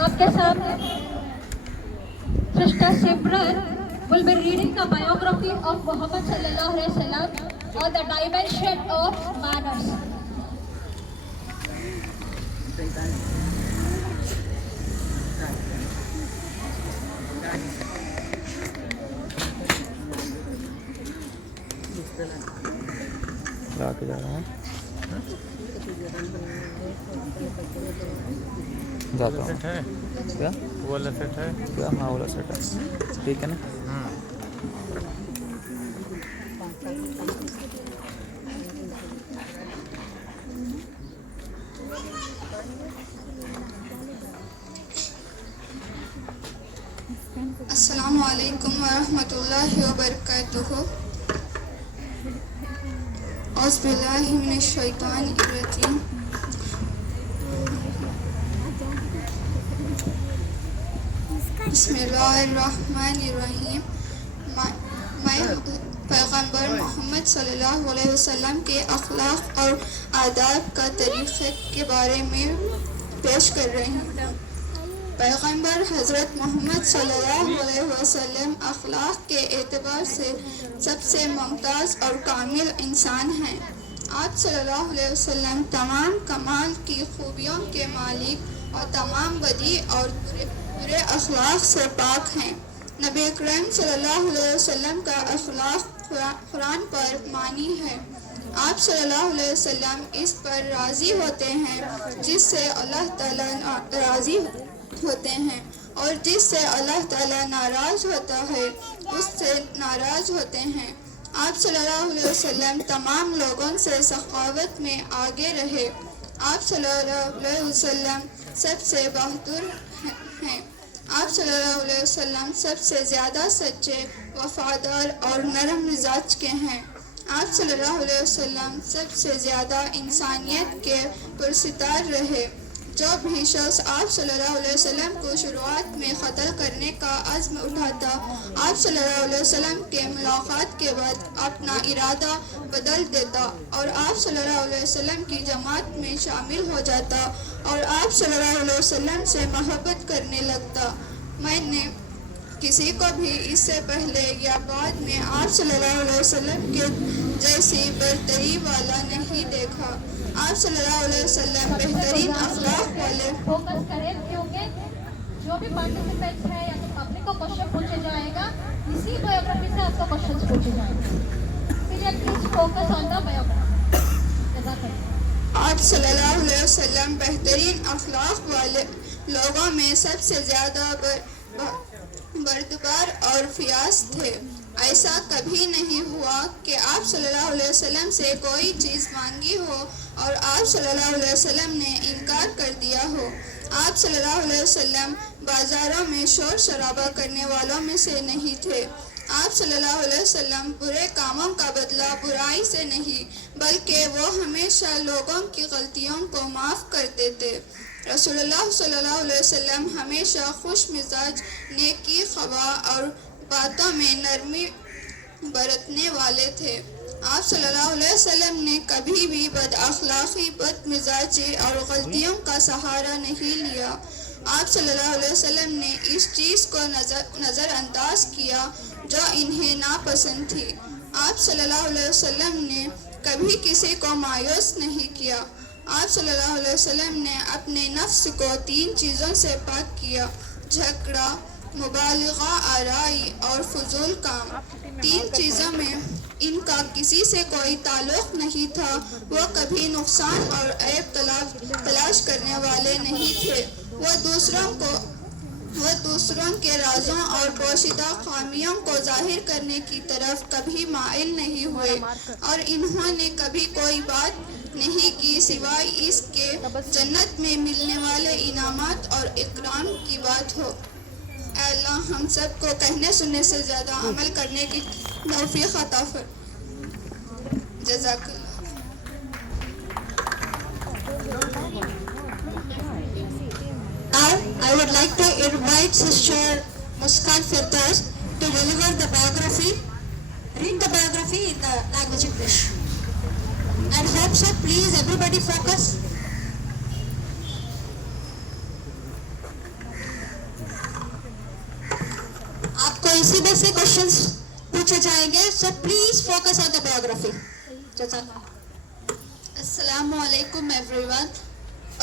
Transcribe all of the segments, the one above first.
आपके सामने Sister Simran will be reading the biography of Muhammad sallallahu alaihi wasallam on the dimension of manners. जा रहा है जाता हूँ क्या वो वाला सेट है क्या हाँ वाला सेट है ठीक है ना अस्सलामु अलैकुम वरहमतुल्लाहि वबरकातुहू औज़ु बिल्लाहि मिनश शैतानिर रजीम बिस्मिल्लाहिर्रहमानिर्रहीम। मैं पैगम्बर मोहम्मद सल्लल्लाहु अलैहि वसल्लम के अखलाक और आदाब का तरीक़े के बारे में पेश कर रही हूँ। पैगम्बर हज़रत मोहम्मद सल्लल्लाहु अलैहि वसल्लम अखलाक के एतबार से सबसे मुमताज़ और कामिल इंसान हैं। आप सल्लल्लाहु अलैहि वसल्लम तमाम कमाल की खूबियों के मालिक और तमाम बदी और बुरे अखलाक से पाक हैं। नबी करीम सल्लल्लाहु अलैहि वसल्लम का अखलाक कुरान पर मानी है। आप सल्लल्लाहु अलैहि वसल्लम इस पर राज़ी होते हैं जिससे अल्लाह ताला राज़ी होते हैं और जिससे अल्लाह ताला नाराज़ होता है उससे नाराज़ होते हैं। आप सल्लल्लाहु अलैहि वसल्लम तमाम लोगों से सखावत में आगे रहे। आप सल्लल्लाहु अलैहि वसल्लम सबसे बहादुर हैं। आप सल्लल्लाहु अलैहि वसल्लम सबसे ज़्यादा सच्चे, वफादार और नरम मिजाज के हैं। आप सल्लल्लाहु अलैहि वसल्लम सबसे ज़्यादा इंसानियत के पुरस्कार रहे। जो भी शख्स आप सल्लल्लाहु अलैहि वसल्लम को शुरुआत में क़त्ल करने का अज़्म उठाता, आप सल्लल्लाहु अलैहि वसल्लम के मुलाकात के बाद अपना इरादा बदल देता और आप सल्लल्लाहु अलैहि वसल्लम की जमात में शामिल हो जाता और आप सल्लल्लाहु अलैहि वसल्लम से मोहब्बत करने लगता। मैंने किसी को भी इससे पहले या बाद में आप सल्लल्लाहु अलैहि वसल्लम के जैसी बरतरी वाला नहीं देखा। आप सल्लल्लाहु अलैहि वसल्लम बेहतरीन अखलाक वाले। फोकस करें क्योंकि जो भी पार्टिसिपेंट्स हैं या तो पब्लिक को क्वेश्चन पूछे जाएगा, इसी बायोग्राफी से आपको क्वेश्चन पूछे जाएंगे, इसलिए please focus on the biography. आप सल्लल्लाहु अलैहि वसल्लम बेहतरीन अखलाक वाले लोगों में सबसे ज़्यादा बर्दबार और फियास थे। ऐसा कभी नहीं हुआ कि आप सल्लल्लाहु अलैहि वसल्लम से कोई चीज़ मांगी हो और आप सल्लल्लाहु अलैहि वसल्लम ने इनकार कर दिया हो। आप सल्लल्लाहु अलैहि वसल्लम बाज़ारों में शोर शराबा करने वालों में से नहीं थे। आप सल्लल्लाहु अलैहि वसल्लम बुरे कामों का बदला बुराई से नहीं बल्कि वो हमेशा लोगों की गलतियों को माफ़ कर देते। रसूलुल्लाह सल्लल्लाहु अलैहि वसल्लम हमेशा खुश मिजाज, नेकी, खवा और बातों में नरमी बरतने वाले थे। आप सल्लल्लाहु अलैहि वसल्लम ने कभी भी बदअखलाक़ी, बदमिजाजी और गलतियों का सहारा नहीं लिया। आप सल्लल्लाहु अलैहि वसल्लम ने इस चीज़ को नज़रअंदाज किया जो इन्हें नापसंद थी। आप सल्लल्लाहु अलैहि वसल्लम ने कभी किसी को मायूस नहीं किया। आप सल्लल्लाहु अलैहि वसल्लम ने अपने नफ्स को 3 चीज़ों से पाक किया: झगड़ा, मुबालगा, आराई और फजूल काम। 3 चीज़ों में इनका किसी से कोई ताल्लुक़ नहीं था। वो कभी नुकसान और ऐब तलाश करने वाले नहीं थे। वो दूसरों के राज़ों और पोशीदा खामियों को ज़ाहिर करने की तरफ कभी माइल नहीं हुए और इन्होंने कभी कोई बात नहीं की सिवाय इसके जन्नत में मिलने वाले इनामात और इकराम की बात हो। अल्लाह हम सब को कहने सुनने से ज़्यादा अमल करने की तौफीक अता फरमाए। जज़ाकल्लाह। Now, I would like to invite Sister Muskan Firdaus to deliver the biography, read the biography in the language English. And hope so, please everybody focus. सीधे से क्वेश्चंस पूछे जाएंगे, so please focus on the biography. जज़ाकल्लाह. Assalamualaikum everyone.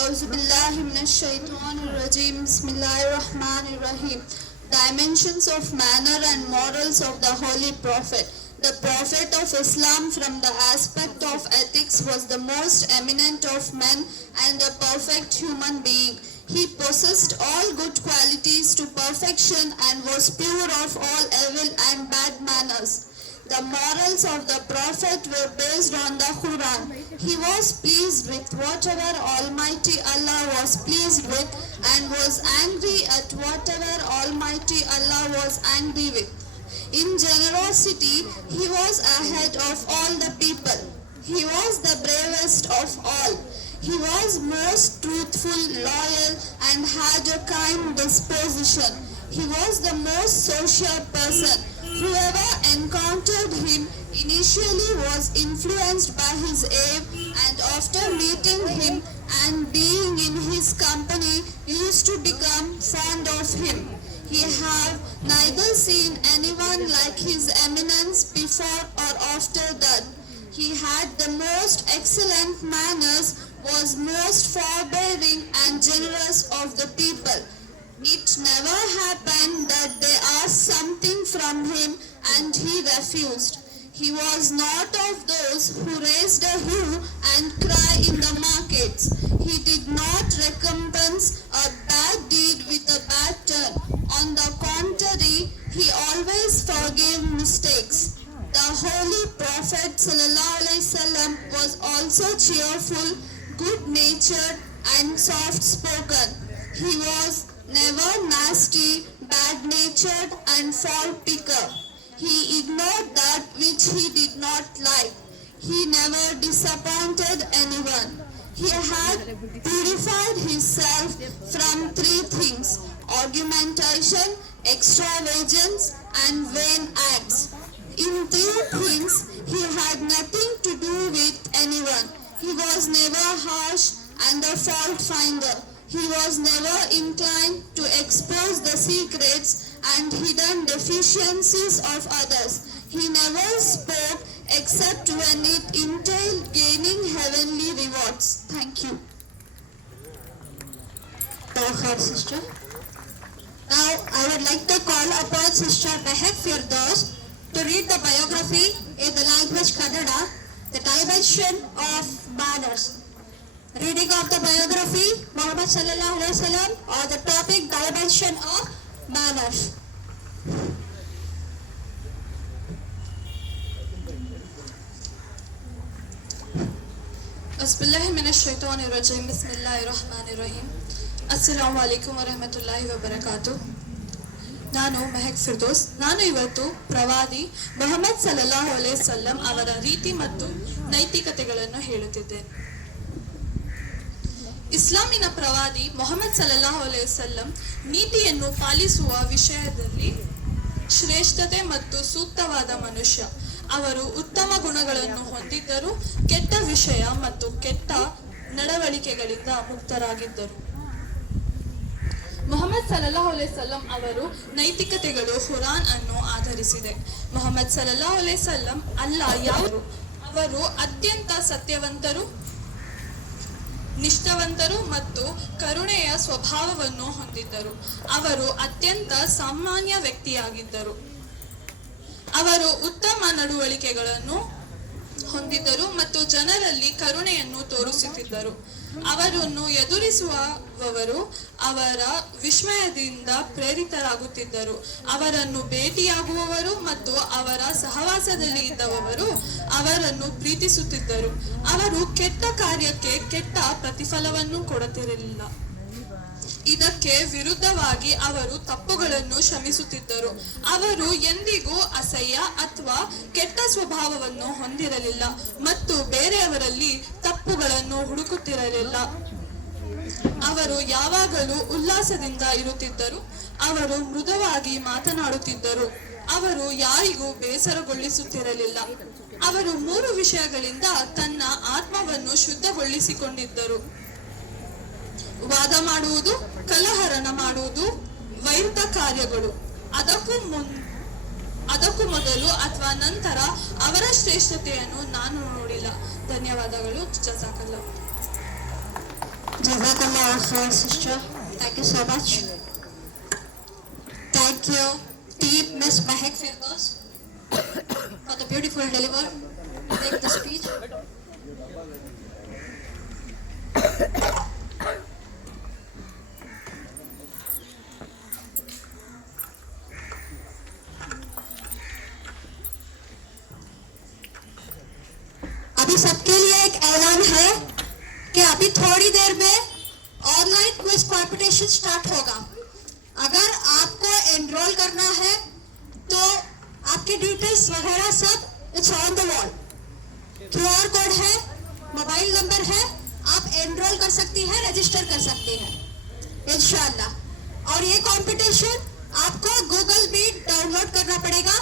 Auzubillahi minash-shaytanir-rajim. Bismillahir-rahmanir-rahim. Dimensions of manner and morals of the Holy Prophet. The Prophet of Islam from the aspect of ethics was the most eminent of men and a perfect human being. He possessed all good qualities to perfection and was pure of all evil and bad manners. The morals of the Prophet were based on the Quran. He was pleased with whatever Almighty Allah was pleased with and was angry at whatever Almighty Allah was angry with. In generosity, he was ahead of all the people. He was the bravest of all. He was most truthful, loyal, and had a kind disposition. He was the most social person. Whoever encountered him initially was influenced by his aim, and after meeting him and being in his company, used to become fond of him. He had neither seen anyone like his eminence before or after that. He had the most excellent manners, was most forbearing and generous of the people. It never happened that they asked something from him and he refused. He was not of those who raised a hue and cry in the markets. He did not recompense a bad deed with a bad turn. On the contrary, he always forgave mistakes. The Holy Prophet ﷺ was also cheerful, good-natured and soft-spoken. He was never nasty, bad-natured and fault-picker. He ignored that which he did not like. He never disappointed anyone. He had purified himself from three things: argumentation, extravagance and vain acts. In three things he had nothing to do with anyone. He was never harsh and a fault finder. He was never inclined to expose the secrets and hidden deficiencies of others. He never spoke except when it entailed gaining heavenly rewards. Thank you. Tawakal, sister. Now I would like to call upon Sister Mehak Firdaus to read the biography in the language Kannada, the dimension of manners. Reading of the biography, Muhammad sallallahu alaihi wasallam, or the topic dimension of manners. Bismillahi minash-shaytanir-rajim. Bismillahir-rahmanir-rahim. Assalamu alaikum wa rahmatullahi wa barakatuh. ನಾನು ಮೆಹಕ್ ಫಿರ್ದೋಸ್. ನಾನು ಇವತ್ತು ಪ್ರವಾದಿ ಮೊಹಮ್ಮದ್ ಸಲ್ಲಲ್ಲಾಹು ಅಲೈಹಿ ವಸಲ್ಲಂ ಅವರ ರೀತಿ ಮತ್ತು ನೈತಿಕತೆಗಳನ್ನು ಹೇಳುತ್ತಿದ್ದೇನೆ. ಇಸ್ಲಾಮಿನ ಪ್ರವಾದಿ ಮೊಹಮ್ಮದ್ ಸಲ್ಲಲ್ಲಾಹು ಅಲೈಹಿ ವಸಲ್ಲಂ ನೀತಿಯನ್ನು ಪಾಲಿಸುವ ವಿಷಯದಲ್ಲಿ ಶ್ರೇಷ್ಠತೆ ಮತ್ತು ಸೂಕ್ತವಾದ ಮನುಷ್ಯ. ಅವರು ಉತ್ತಮ ಗುಣಗಳನ್ನು ಹೊಂದಿದ್ದರು, ಕೆಟ್ಟ ವಿಷಯ ಮತ್ತು ಕೆಟ್ಟ ನಡವಳಿಕೆಗಳಿಂದ ಮುಕ್ತರಾಗಿದ್ದರು. ಮೊಹಮ್ಮದ್ ಸಲ್ಲಲ್ಲಾಹು ಅಲೈಹಿ ವಸಲ್ಲಂ ಅವರು ನೈತಿಕತೆಗಳು ಖುರಾನ್ ಅನ್ನು ಆಧರಿಸಿದೆ. ಮೊಹಮ್ಮದ್ ಸಲ್ಲಲ್ಲಾಹು ಅಲೈಹಿ ವಸಲ್ಲಂ ಯಾರು? ಅವರು ಅತ್ಯಂತ ಸತ್ಯವಂತರು, ನಿಷ್ಠಾವಂತರು ಮತ್ತು ಕರುಣೆಯ ಸ್ವಭಾವವನ್ನು ಹೊಂದಿದ್ದರು. ಅವರು ಅತ್ಯಂತ ಸಾಮಾನ್ಯ ವ್ಯಕ್ತಿಯಾಗಿದ್ದರು. ಅವರು ಉತ್ತಮ ನಡವಳಿಕೆಗಳನ್ನು ಹೊಂದಿದ್ದರು ಮತ್ತು ಜನರಲ್ಲಿ ಕರುಣೆಯನ್ನು ತೋರಿಸುತ್ತಿದ್ದರು. ಅವರನ್ನು ಎದುರಿಸುವವರು ಅವರ ವಿಸ್ಮಯದಿಂದ ಪ್ರೇರಿತರಾಗುತ್ತಿದ್ದರು. ಅವರನ್ನು ಭೇಟಿಯಾಗುವವರು ಮತ್ತು ಅವರ ಸಹವಾಸದಲ್ಲಿ ಇದ್ದವರು ಅವರನ್ನು ಪ್ರೀತಿಸುತ್ತಿದ್ದರು. ಅವರು ಕೆಟ್ಟ ಕಾರ್ಯಕ್ಕೆ ಕೆಟ್ಟ ಪ್ರತಿಫಲವನ್ನು ಕೊಡುತ್ತಿರಲಿಲ್ಲ. ಇದಕ್ಕೆ ವಿರುದ್ಧವಾಗಿ ಅವರು ತಪ್ಪುಗಳನ್ನು ಕ್ಷಮಿಸುತ್ತಿದ್ದರು. ಅವರು ಎಂದಿಗೂ ಅಸಹ್ಯ ಅಥವಾ ಕೆಟ್ಟ ಸ್ವಭಾವವನ್ನು ಹೊಂದಿರಲಿಲ್ಲ ಮತ್ತು ಬೇರೆಯವರಲ್ಲಿ ತಪ್ಪುಗಳನ್ನು ಹುಡುಕುತ್ತಿರಲಿಲ್ಲ. ಅವರು ಯಾವಾಗಲೂ ಉಲ್ಲಾಸದಿಂದ ಇರುತ್ತಿದ್ದರು. ಅವರು ಮೃದುವಾಗಿ ಮಾತನಾಡುತ್ತಿದ್ದರು. ಅವರು ಯಾರಿಗೂ ಬೇಸರಗೊಳಿಸುತ್ತಿರಲಿಲ್ಲ. ಅವರು 3 ವಿಷಯಗಳಿಂದ ತನ್ನ ಆತ್ಮವನ್ನು ಶುದ್ಧಗೊಳಿಸಿಕೊಂಡಿದ್ದರು: ವಾದ ಮಾಡುವುದು, ಕಲಹರಣ ಮಾಡುವುದು, ವೈರುತ ಕಾರ್ಯಗಳು. ಅದಕ್ಕೂ ಅದಕ್ಕೂ ಮೊದಲು ಅಥವಾ ನಂತರ ಅವರ ಶ್ರೇಷ್ಠತೆಯನ್ನು ನಾನು ನೋಡಿಲ್ಲ. ಧನ್ಯವಾದಗಳು. ಜಜಾಕಲ್ಲ. Jazakallah khair, sister. Thank you so much. Thank you, team Miss Mahek Firdaus, for the beautiful delivery. Take the speech. अभी सबके लिए एक ऐलान है कि अभी थोड़ी देर में ऑनलाइन क्विज कंपटीशन स्टार्ट होगा. अगर आपको एनरोल करना है तो आपके डिटेल्स वगैरह सब it's on the wall. QR code है, मोबाइल नंबर है, आप एनरोल कर सकती हैं, रजिस्टर कर सकती हैं इंशाल्लाह. और ये कंपटीशन आपको गूगल मीट डाउनलोड करना पड़ेगा.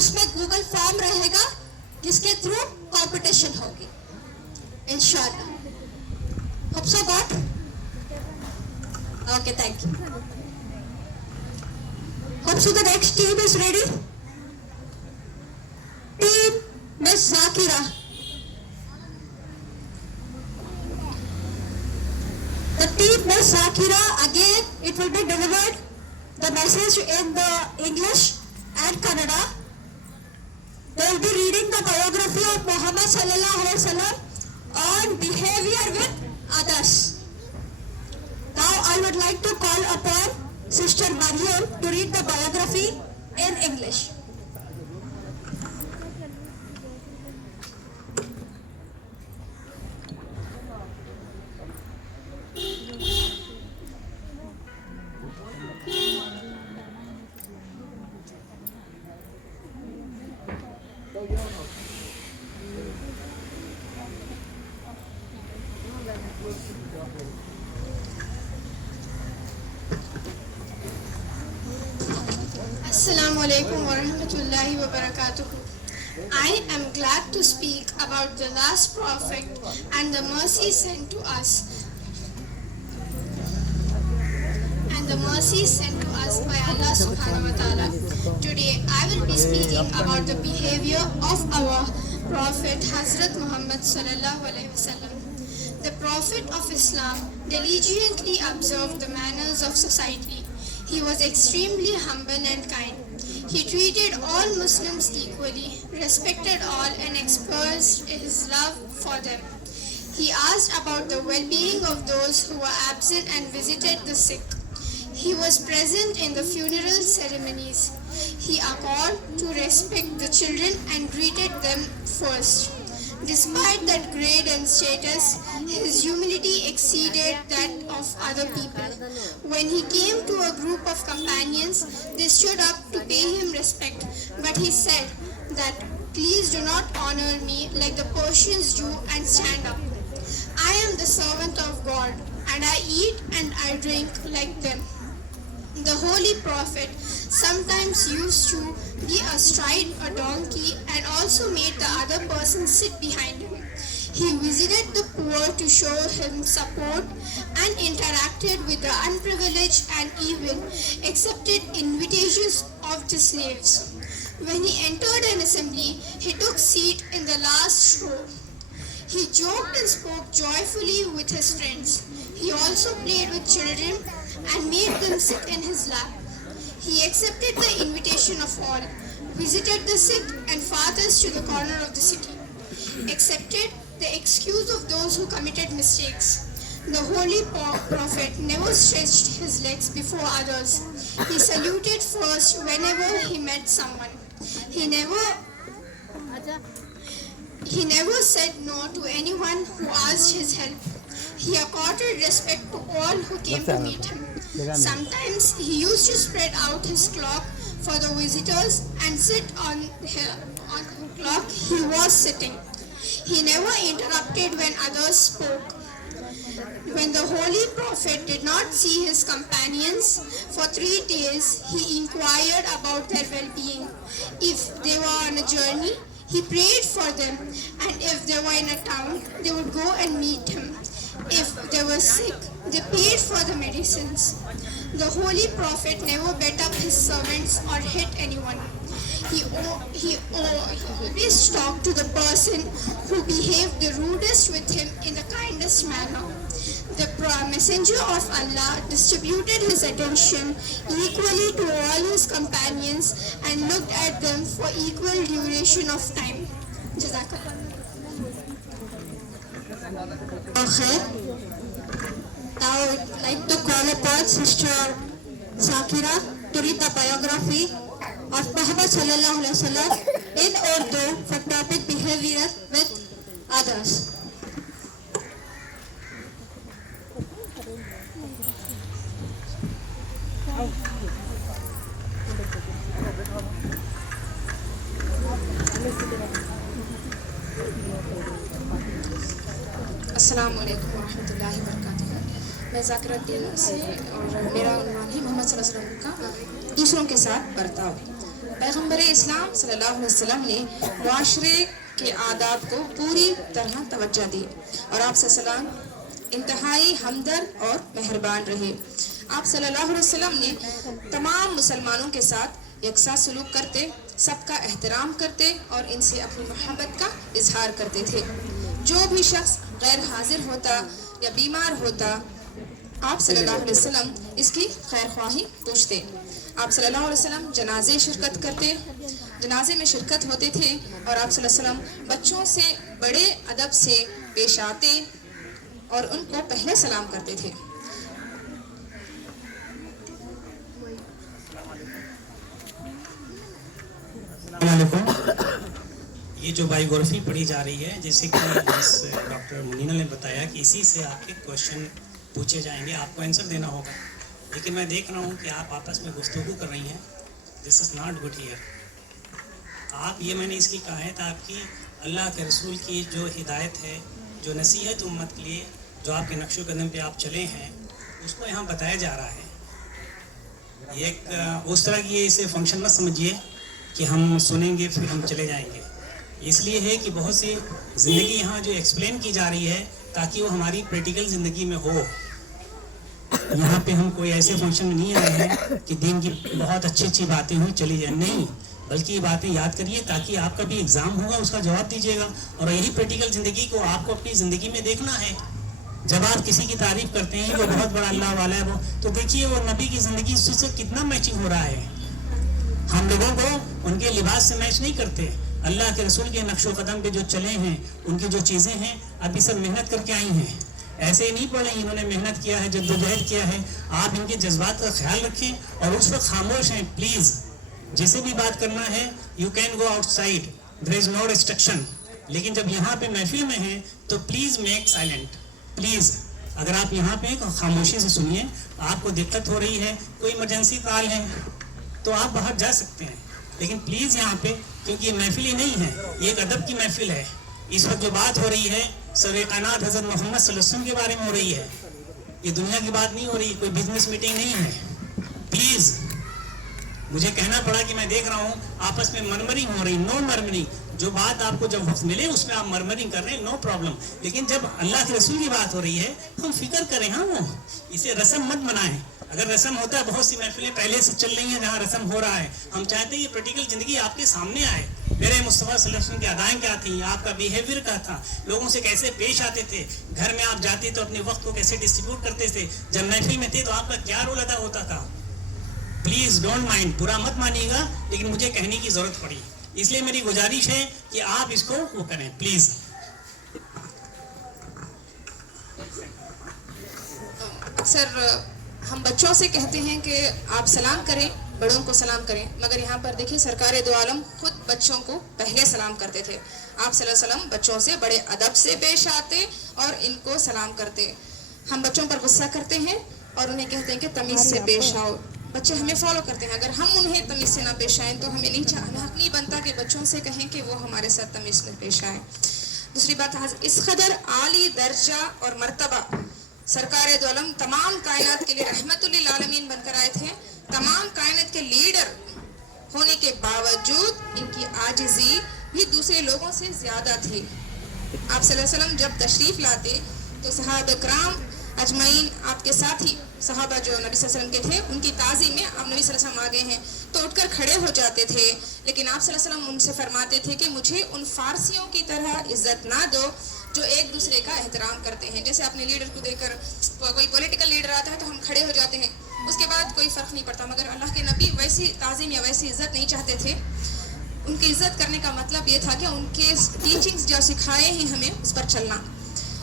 उसमें गूगल फॉर्म रहेगा जिसके थ्रू कंपटीशन होगी इंशाल्लाह. Hope so got? Okay, thank you. Hope so the next team is ready. Team Miss Zakira. The team Miss Zakira, again it will be delivered the message in the English and Kannada. They will be reading the biography of Muhammad sallallahu alaihi wasallam on behavior with others. Now I would like to call upon Sister Maryam to read the biography in English. Assalamu alaikum wa rahmatullahi wa barakatuh. I am glad to speak about the last prophet and the mercy sent to us. And the mercy sent to us by Allah subhanahu wa ta'ala. Today I will be speaking about the behavior of our prophet Hazrat Muhammad sallallahu alaihi wasallam. The prophet of Islam diligently observed the manners of society. He was extremely humble and kind. He treated all Muslims equally, respected all, and expressed his love for them. He asked about the well-being of those who were absent and visited the sick. He was present in the funeral ceremonies. He accorded to respect the children and greeted them first. Despite that grade and status, his humility exceeded that of other people. When he came to a group of companions, they stood up to pay him respect, but he said that, "Please do not honor me like the Persians do and stand up. I am the servant of God, and I eat and I drink like them." The holy prophet sometimes used to be astride a donkey and also made the other person sit behind him. He visited the poor to show him support and interacted with the unprivileged and even accepted invitations of the slaves. When he entered an assembly, he took seat in the last row. He joked and spoke joyfully with his friends. He also played with children and made them sit in his lap. He accepted the invitation of all, visited the sick and farthest to the corner of the city, accepted the excuse of those who committed mistakes. The holy prophet never stretched his legs before others. He saluted first whenever he met someone. He never said no to anyone who asked his help. He accorded respect to all who came to meet him. Sometimes he used to spread out his cloak for the visitors and sit on the clock he was sitting. He never interrupted when others spoke. When the holy prophet did not see his companions for 3 days, he inquired about their well-being. If they were on a journey, he prayed for them, and if they were in a town, they would go and meet him. If they were sick, they paid for the medicines. The holy prophet never beat up his servants or hit anyone. he always talked to the person who behaved the rudest with him in the kindest manner. The messenger of Allah distributed his attention equally to all his companions and looked at them for equal duration of time. Jazakallah. Okay. Now I would like to call upon Sister Zakira to read the biography of Muhammad sallallahu alaihi wasallam in Urdu for topic behavior with others. अस्सलाम वालेकुम रहमतुल्लाहि वबरकातुहू। मैं ज़ाकिरा Taylor से और मेरा उन्वान है मोहम्मद सल्लल्लाहु अलैहि वसल्लम का दूसरों के साथ बर्ताव। पैगम्बर इस्लाम सल्लल्लाहु अलैहि वसल्लम ने मुआशरे के आदाब को पूरी तरह तवज्जो दी और आप सल्लल्लाहु अलैहि वसल्लम इंतहाई हमदर्द और मेहरबान रहे। आप सल्लल्लाहु अलैहि वसल्लम ने तमाम मुसलमानों के साथ यकसा सलूक करते, सबका एहतराम करते और इनसे अपनी मोहब्बत का इजहार करते थे। जो भी शख्स गैर हाजिर होता या बीमार होता, आप सल्लल्लाहु अलैहि वसल्लम इसकी खैर ख्वाही पूछते। आप सल्लल्लाहु अलैहि वसल्लम जनाजे शिरकत करते, जनाजे में शिरकत होते थे और आप सल्लल्लाहु अलैहि वसल्लम बच्चों से बड़े अदब से पेश आते और उनको पहले सलाम करते थे। ये जो बायोग्राफी पढ़ी जा रही है, जैसे कि डॉक्टर मुनीना ने बताया कि इसी से आपके क्वेश्चन पूछे जाएंगे, आपको आंसर देना होगा। लेकिन मैं देख रहा हूँ कि आप आपस में गुफ्तगू कर रही हैं। This is not good here. आप ये मैंने इसलिए कहा है ताकि अल्लाह के रसूल की जो हिदायत है, जो नसीहत उम्मत के लिए, जो आपके नक्शो कदम पे आप चले हैं, उसको यहाँ बताया जा रहा है। ये एक उस तरह की इसे फंक्शन मत समझिए कि हम सुनेंगे फिर हम चले जाएंगे। इसलिए है कि बहुत सी ज़िंदगी यहाँ जो एक्सप्लेन की जा रही है ताकि वो हमारी प्रैक्टिकल ज़िंदगी में हो। यहाँ पे हम कोई ऐसे फंक्शन में नहीं आए हैं कि दिन की बहुत अच्छी अच्छी बातें हुई चली जाए, नहीं, बल्कि ये बातें याद करिए ताकि आपका भी एग्ज़ाम होगा उसका जवाब दीजिएगा। और यही प्रैक्टिकल ज़िंदगी को आपको अपनी ज़िंदगी में देखना है। जब आप किसी की तारीफ़ करते हैं वो बहुत बड़ा अल्लाह वाला है वो, तो देखिए वो नबी की ज़िंदगी उससे कितना मैचिंग हो रहा है। हम लोगों को उनके लिबास से मैच नहीं करते। अल्लाह के रसूल के नक्शो कदम पे जो चले हैं, उनकी जो चीज़ें हैं, अभी सब मेहनत करके आई हैं। ऐसे ही नहीं पड़े, इन्होंने मेहनत किया है, जद्दोजहद किया है। आप इनके जज्बात का ख्याल रखें और उस वक्त खामोश हैं। प्लीज़ जिसे भी बात करना है you can go outside, there is no restriction. लेकिन जब यहाँ पे महफिल में हैं तो प्लीज़ मेक साइलेंट। प्लीज़ अगर आप यहाँ पे खामोशी से सुनिए, आपको दिक्कत हो रही है, कोई इमरजेंसी कॉल है तो आप बाहर जा सकते हैं। लेकिन प्लीज़ यहाँ पे, क्योंकि ये महफिल ही नहीं है, ये एक अदब की महफिल है। इस वक्त जो बात हो रही है सर-ए-कायनात हज़रत मोहम्मद सल्लल्लाहु अलैहि वसल्लम के बारे में हो रही है। ये दुनिया की बात नहीं हो रही, कोई बिजनेस मीटिंग नहीं है। प्लीज़ मुझे कहना पड़ा कि मैं देख रहा हूँ आपस में मरमरिंग हो रही। No murmuring. जो बात आपको जब वक्त मिले उसमें आप मरमरिंग कर रहे हैं, नो प्रॉब्लम। लेकिन जब अल्लाह के रसूल की बात हो रही है हम फिक्र करें। हाँ, वो इसे रस्म मत बनाएं। अगर रस्म होता है, बहुत सी महफिलें पहले से चल रही हैं जहाँ रस्म हो रहा है। हम चाहते हैं ये प्रैक्टिकल ज़िंदगी आपके सामने आए। मेरे मुस्तफ़ा सल्लल्लाहु अलैहि वसल्लम की अदाएँ क्या थी, आपका बिहेवियर क्या था, लोगों से कैसे पेश आते थे, घर में आप जाते तो अपने वक्त को कैसे डिस्ट्रीब्यूट करते थे, जब महफिल में थे तो आपका क्या रोल अदा होता था। प्लीज़ डोंट माइंड, बुरा मत मानिएगा, लेकिन मुझे कहने की ज़रूरत पड़ी, इसलिए मेरी गुजारिश है कि आप इसको वो करें प्लीज़। अक्सर हम बच्चों से कहते हैं कि आप सलाम करें, बड़ों को सलाम करें, मगर यहाँ पर देखिए सरकार दो आलम खुद बच्चों को पहले सलाम करते थे। आप सल्लल्लाहु अलैहि वसल्लम बच्चों से बड़े अदब से पेश आते और इनको सलाम करते। हम बच्चों पर गुस्सा करते हैं और उन्हें कहते हैं कि तमीज़ से पेश आओ। बच्चे हमें फॉलो करते हैं, अगर हम उन्हें तमीज़ से ना पेश आएँ तो हमें हक नहीं बनता कि बच्चों से कहें कि वो हमारे साथ तमीज़ में पेश आए। दूसरी बात, इस कदर आली दर्जा और मर्तबा सरकार दो आलम तमाम कायनात के लिए रहमतुल्लिल आलमीन बनकर आए थे। तमाम कायनात के लीडर होने के बावजूद इनकी आजिज़ी भी दूसरे लोगों से ज़्यादा थी। आप सल्लल्लाहु अलैहि वसल्लम जब तशरीफ़ लाते तो सहाबा किराम अजमईन आपके साथी सहाबा जो नबी सल्लल्लाहु अलैहि वसल्लम के थे, उनकी ताज़ीम में आप नबी सल्लल्लाहु अलैहि वसल्लम आ गए हैं तो उठकर खड़े हो जाते थे, लेकिन आप सल्लल्लाहु अलैहि वसल्लम उनसे फरमाते थे कि मुझे उन फारसियों की तरह इज्जत ना दो जो एक दूसरे का एहतराम करते हैं। जैसे अपने लीडर को देखकर कोई पॉलिटिकल लीडर आता है तो हम खड़े हो जाते हैं, उसके बाद कोई फ़र्क नहीं पड़ता, मगर अल्लाह के नबी वैसी ताज़ीम या वैसी इज़्ज़त नहीं चाहते थे। उनकी इज़्ज़त करने का मतलब ये था कि उनके टीचिंग्स जो सिखाए हैं हमें उस पर चलना।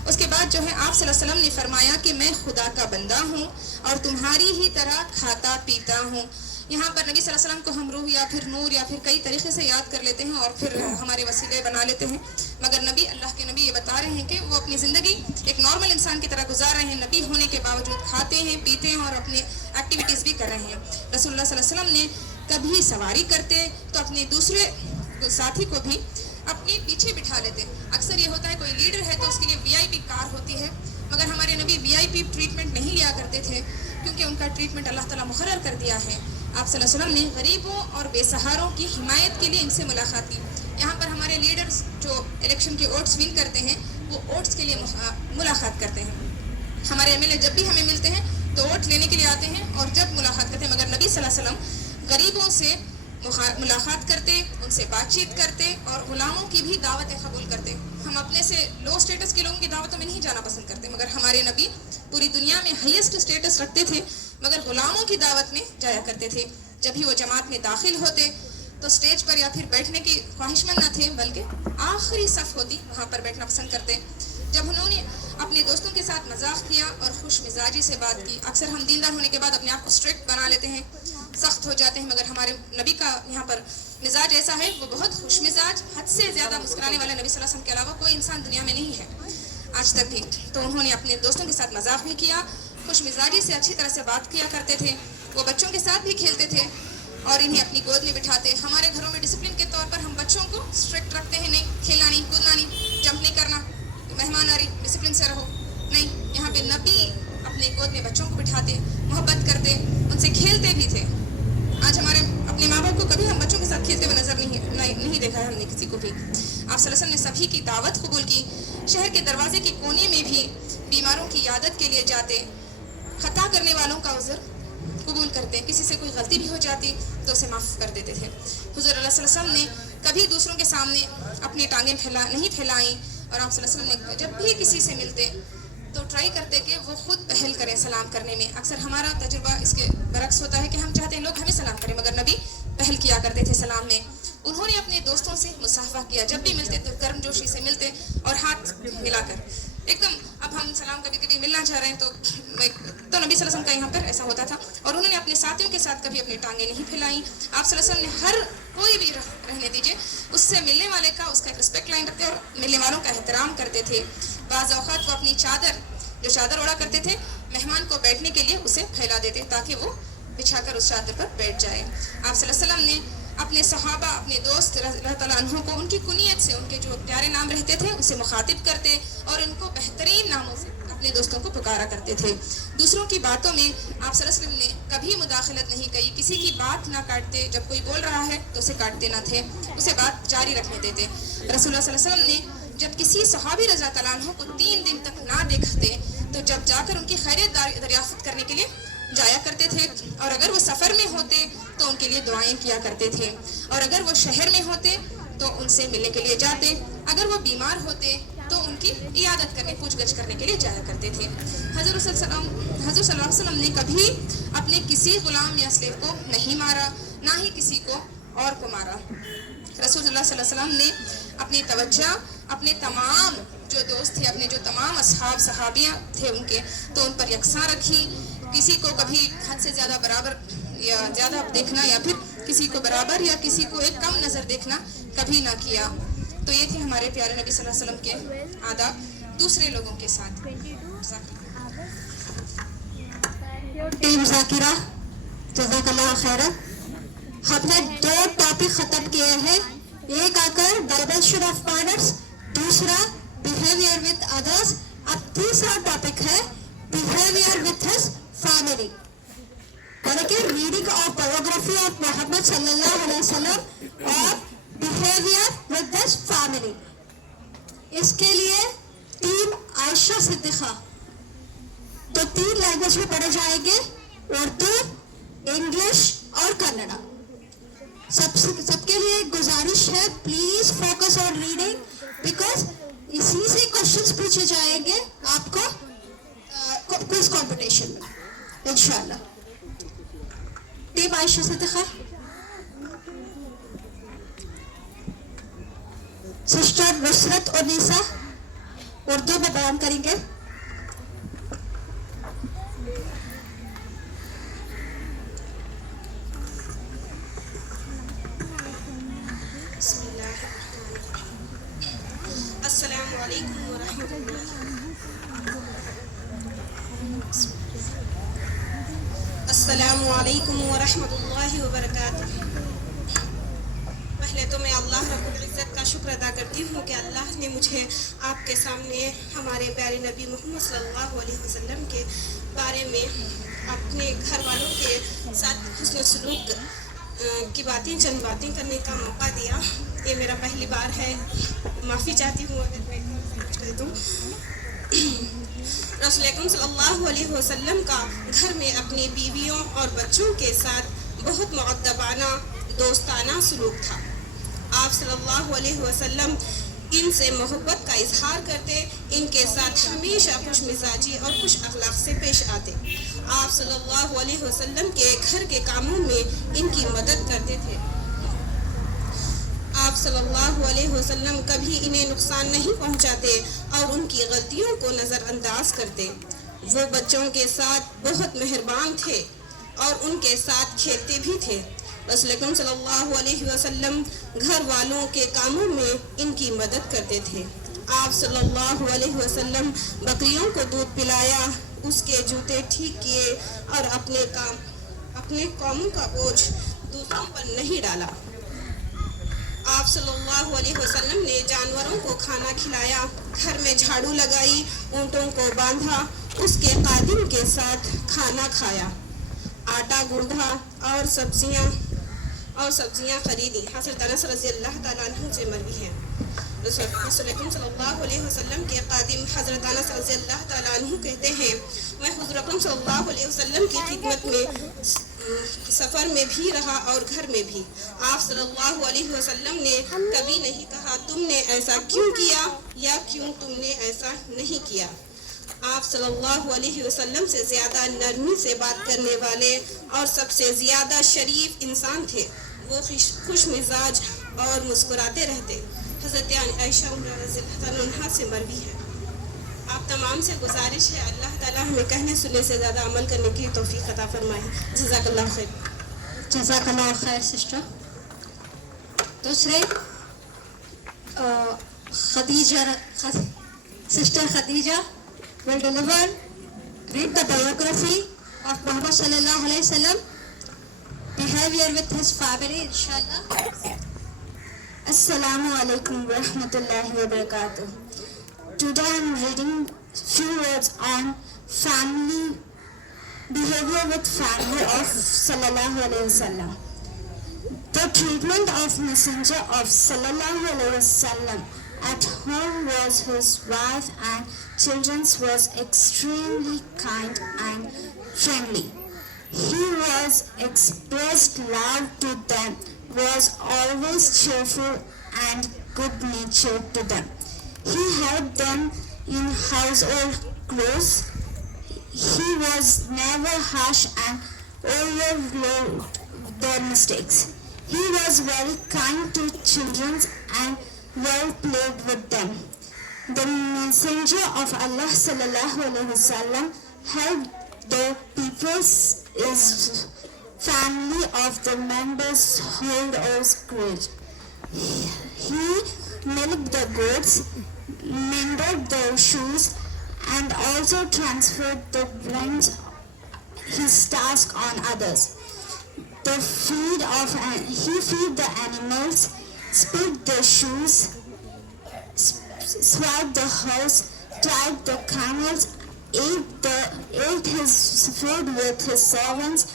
उसके बाद जो है आप सल्लल्लाहु अलैहि वसल्लम ने फरमाया कि मैं खुदा का बंदा हूँ और तुम्हारी ही तरह खाता पीता हूँ। यहाँ पर नबी सल्लल्लाहु अलैहि वसल्लम को हम रूह या फिर नूर या फिर कई तरीके से याद कर लेते हैं और फिर हमारे वसीले बना लेते हैं, मगर नबी अल्लाह के नबी ये बता रहे हैं कि वो अपनी ज़िंदगी एक नॉर्मल इंसान की तरह गुजार रहे हैं, नबी होने के बावजूद खाते हैं पीते हैं और अपने एक्टिविटीज़ भी कर रहे हैं। रसूलुल्लाह सल्लल्लाहु अलैहि वसल्लम ने कभी सवारी करते तो अपने दूसरे साथी को भी अपने पीछे बिठा लेते। अक्सर ये होता है कोई लीडर है तो उसके लिए वीआईपी कार होती है, मगर हमारे नबी वीआईपी ट्रीटमेंट नहीं लिया करते थे क्योंकि उनका ट्रीटमेंट अल्लाह ताला मुकर्रर कर दिया है। आप सल्लल्लाहु अलैहि वसल्लम ने गरीबों और बेसहारों की हिमायत के लिए इनसे मुलाकात की। यहाँ पर हमारे लीडर्स जो इलेक्शन के वोट्स विन करते हैं वो वोट्स के लिए मुलाकात करते हैं। हमारे एमएलए जब भी हमें मिलते हैं तो वोट लेने के लिए आते हैं और जब मुलाकात करते हैं, मगर नबी सल्लल्लाहु अलैहि वसल्लम गरीबों से मुलाकात करते, उनसे बातचीत करते और गुलामों की भी दावतें कबूल करते। हम अपने से लो स्टेटस के लोगों की दावतों में नहीं जाना पसंद करते, मगर हमारे नबी पूरी दुनिया में हाईएस्ट स्टेटस रखते थे मगर गुलामों की दावत में जाया करते थे। जब भी वो जमात में दाखिल होते तो स्टेज पर या फिर बैठने की ख्वाहिशमंद न थे, बल्कि आखिरी सफ़ होती वहाँ पर बैठना पसंद करते। जब उन्होंने अपने दोस्तों के साथ मजाक किया और खुश मिजाजी से बात की, अक्सर हम दीनदार होने के बाद अपने आप को स्ट्रिक्ट बना लेते हैं, सख्त हो जाते हैं, मगर हमारे नबी का यहाँ पर मिजाज ऐसा है, वो बहुत खुश मिजाज, हद से ज़्यादा मुस्कुराने वाले नबी सल्लल्लाहु अलैहि वसल्लम के अलावा कोई इंसान दुनिया में नहीं है आज तक भी। तो उन्होंने अपने दोस्तों के साथ मजाक भी किया, खुश मिजाजी से अच्छी तरह से बात किया करते थे। वो बच्चों के साथ भी खेलते थे और इन्हें अपनी गोद में बिठाते। हमारे घरों में डिसिप्लिन के तौर पर हम बच्चों को स्ट्रिक्ट रखते हैं, नहीं खेलना, नहीं कूदना, नहीं जंप नहीं करना, मेहमान आ रही डिसिप्लिन से रहो, नहीं। यहाँ पे नबी अपने गोद में बच्चों को बिठाते, मोहब्बत करते, उनसे खेलते भी थे। आज हमारे अपने माँ बाप को कभी हम बच्चों के साथ खेलते हुए नजर नहीं देखा है हमने किसी को भी। आप सल्लल्लाहु अलैहि वसल्लम ने सभी की दावत कबूल की, शहर के दरवाजे के कोने में भी बीमारों की यादत के लिए जाते, खता करने वालों का उज़्र कबूल करते, किसी से कोई गलती भी हो जाती तो उसे माफ़ कर देते थे। हुज़ूर सल्लल्लाहु अलैहि वसल्लम ने कभी दूसरों के सामने अपनी टांगें नहीं फैलाई और आप सल्लल्लाहु अलैहि वसल्लम ने जब भी किसी से मिलते तो ट्राई करते कि वो खुद पहल करें सलाम करने में। अक्सर हमारा तजुर्बा इसके बरक्स होता है कि हम चाहते हैं लोग हमें सलाम करें, मगर नबी पहल किया करते थे सलाम में। उन्होंने अपने दोस्तों से मुसाफा किया, जब भी मिलते तो गर्मजोशी से मिलते और हाथ मिलाकर एकदम। अब हम सलाम कभी कभी मिलना चाह रहे हैं तो नबी सल्लल्लाहु अलैहि वसल्लम का यहाँ पर ऐसा होता था और उन्होंने अपने साथियों के साथ कभी अपनी टांगें नहीं फैलाई। आप सल्लल्लाहु अलैहि वसल्लम ने हर कोई भी रहने दीजिए, उससे मिलने वाले का उसका एक रिस्पेक्ट लाइन रखते और मिलने वालों का एहतराम करते थे। बाज़ औक़ात वो अपनी चादर ओढ़ा करते थे, मेहमान को बैठने के लिए उसे फैला देते ताकि वो बिछाकर उस चादर पर बैठ जाए। आप सल्लल्लाहु अलैहि वसल्लम ने अपने सहाबा, अपने दोस्त अल्लाह ताला अन्हों को उनकी कुनियत से, उनके जो प्यारे नाम रहते थे उसे मुखातिब करते और इनको बेहतरीन नामों से अपने दोस्तों को पुकारा करते थे। दूसरों की बातों में आप सल्लल्लाहु अलैहि वसल्लम ने कभी मुदाखलत नहीं की, किसी की बात ना काटते, जब कोई बोल रहा है तो उसे काटते ना थे, उसे बात जारी रखने देते। रसूलुल्लाह सल्लल्लाहु अलैहि वसल्लम ने जब किसी सहाबी रज़ा ताला अन्हु को 3 दिन तक ना देखते तो जब जाकर उनकी खैरियत दरियाफ्त करने के लिए जाया करते थे, और अगर वो सफ़र में होते तो उनके लिए दुआएं किया करते थे, और अगर वो शहर में होते तो उनसे मिलने के लिए जाते, अगर वो बीमार होते तो उनकी इयादत करने, पूछगछ करने के लिए जाया करते थे। हज़रत सल्लल्लाहु अलैहि वसल्लम ने कभी अपने किसी गुलाम या स्लेव को नहीं मारा, ना ही किसी को और को मारा। रसूलुल्लाह सल्लल्लाहु अलैहि वसल्लम ने अपनी तवज्जो अपने तमाम जो दोस्त थे, अपने जो तमाम असहाब सहाबियाँ थे उनके, तो उन पर यकसा रखी। किसी को कभी हद से ज़्यादा बराबर या ज़्यादा देखना या फिर किसी को बराबर या किसी को एक कम नज़र देखना कभी ना किया। तो ये थे हमारे प्यारे नबी सल्लल्लाहु अलैहि वसल्लम के आदाब दूसरे लोगों के साथ। टीम ज़ाकिरा, जज़ाकल्लाह खैरन। हमने 2 टॉपिक ख़त्म किए हैं, एक आकर डायमेंशन ऑफ मैनर्स, दूसरा बिहेवियर विद अदर्स। अब तीसरा टॉपिक है बिहेवियर विद हिज फैमिली, यानी कि reading of biography of Mohammad सल्लल्लाहु अलैहि वसल्लम और बिहेवियर विद हिज फैमिली। इसके लिए टीम आयशा सिद्दीक़ा تو 3 لینگویج میں پڑھے جائیں گے, اردو, انگلش اور کنڑا. سب کے لیے گزارش ہے, please focus on reading, because اسی سے کوشچنس پوچھے جائیں گے آپ کو کوئز کمپٹیشن میں انشاءاللہ. ٹیم عائشہ صدیقہ, سسٹر نصرت انیسا اردو میں بیان کریں گے. السلام علیکم ورحمۃ اللہ. السلام علیکم ورحمۃ اللہ وبرکاتہ. پہلے تو میں اللہ رب العزت کا شکر ادا کرتی ہوں کہ اللہ نے مجھے آپ کے سامنے ہمارے پیارے نبی محمد صلی اللہ علیہ وسلم کے بارے میں اپنے گھر والوں کے ساتھ حسن سلوک کی چند باتیں کرنے کا موقع دیا. یہ میرا پہلی بار ہے, معافی چاہتی ہوں اگر میں کچھ کہہ دوں. رسول اکرم صلی اللہ علیہ وسلم کا گھر میں اپنی بیویوں اور بچوں کے ساتھ بہت مؤدبانہ دوستانہ سلوک تھا. آپ صلی اللہ علیہ وسلم ان سے محبت کا اظہار کرتے, ان کے ساتھ ہمیشہ خوش مزاجی اور خوش اخلاق سے پیش آتے. آپ صلی اللہ علیہ وسلم کے گھر کے کاموں میں ان کی مدد کرتے تھے. آپ صلی اللہ علیہ وسلم کبھی انہیں نقصان نہیں پہنچاتے اور ان کی غلطیوں کو نظر انداز کرتے. وہ بچوں کے ساتھ بہت مہربان تھے اور ان کے ساتھ کھیلتے بھی تھے. رسول اکرم صلی اللہ علیہ وسلم گھر والوں کے کاموں میں ان کی مدد کرتے تھے. آپ صلی اللہ علیہ وسلم بکریوں کو دودھ پلایا, اس کے جوتے ٹھیک کیے اور اپنے قوموں کا بوجھ دوسروں پر نہیں ڈالا. آپ صلی اللہ علیہ وسلم نے جانوروں کو کھانا کھلایا, گھر میں جھاڑو لگائی, اونٹوں کو باندھا, اس کے خادم کے ساتھ کھانا کھایا, آٹا گوندھا اور سبزیاں خریدی. حضرت انس رضی اللہ تعالیٰ عنہ سے مروی ہے. رسول اکرم صلی اللہ علیہ وسلم کے خادم حضرت انس رضی اللہ تعالیٰ عنہ کہتے ہیں, میں حضور اکرم صلی اللہ علیہ وسلم کی خدمت میں سفر میں بھی رہا اور گھر میں بھی. آپ صلی اللہ علیہ وسلم نے کبھی نہیں کہا تم نے ایسا کیوں کیا یا کیوں تم نے ایسا نہیں کیا. آپ صلی اللہ علیہ وسلم سے زیادہ نرمی سے بات کرنے والے اور سب سے زیادہ شریف انسان تھے. وہ خوش مزاج اور مسکراتے رہتے. حضرت عائشہ رضی اللہ عنہا سے مروی ہے. آپ تمام سے گزارش ہے اللہ تعالیٰ ہمیں کہنے سننے سے زیادہ عمل کرنے کی توفیق عطا فرمائے. جزاک اللہ خیر. جزاک اللہ خیر سسٹر. دوسرے sister Khadija will deliver, read the biography of Muhammad sallallahu alaihi wasallam, behavior with his family inshallah. Assalamu alaikum wa rahmatullahi wa barakatuh. Today I am reading few words on family, behavior with family of sallallahu alaihi wasallam. The treatment of Messenger of sallallahu alaihi wasallam at home was his wife and children was extremely kind and friendly. He was expressed love to them, was always cheerful and good natured to them. He helped them in household chores. He was never harsh and overlooked their mistakes. He was very kind to children and well played with them. The Messenger of Allah sallallahu alaihi wasallam helped the people's family of the members hold us great. He milked the goats, mended their shoes, and also transferred the blame his task on others. He feed the animals, spit the shoes, swept the house, tied the camels, ate his food with his servants,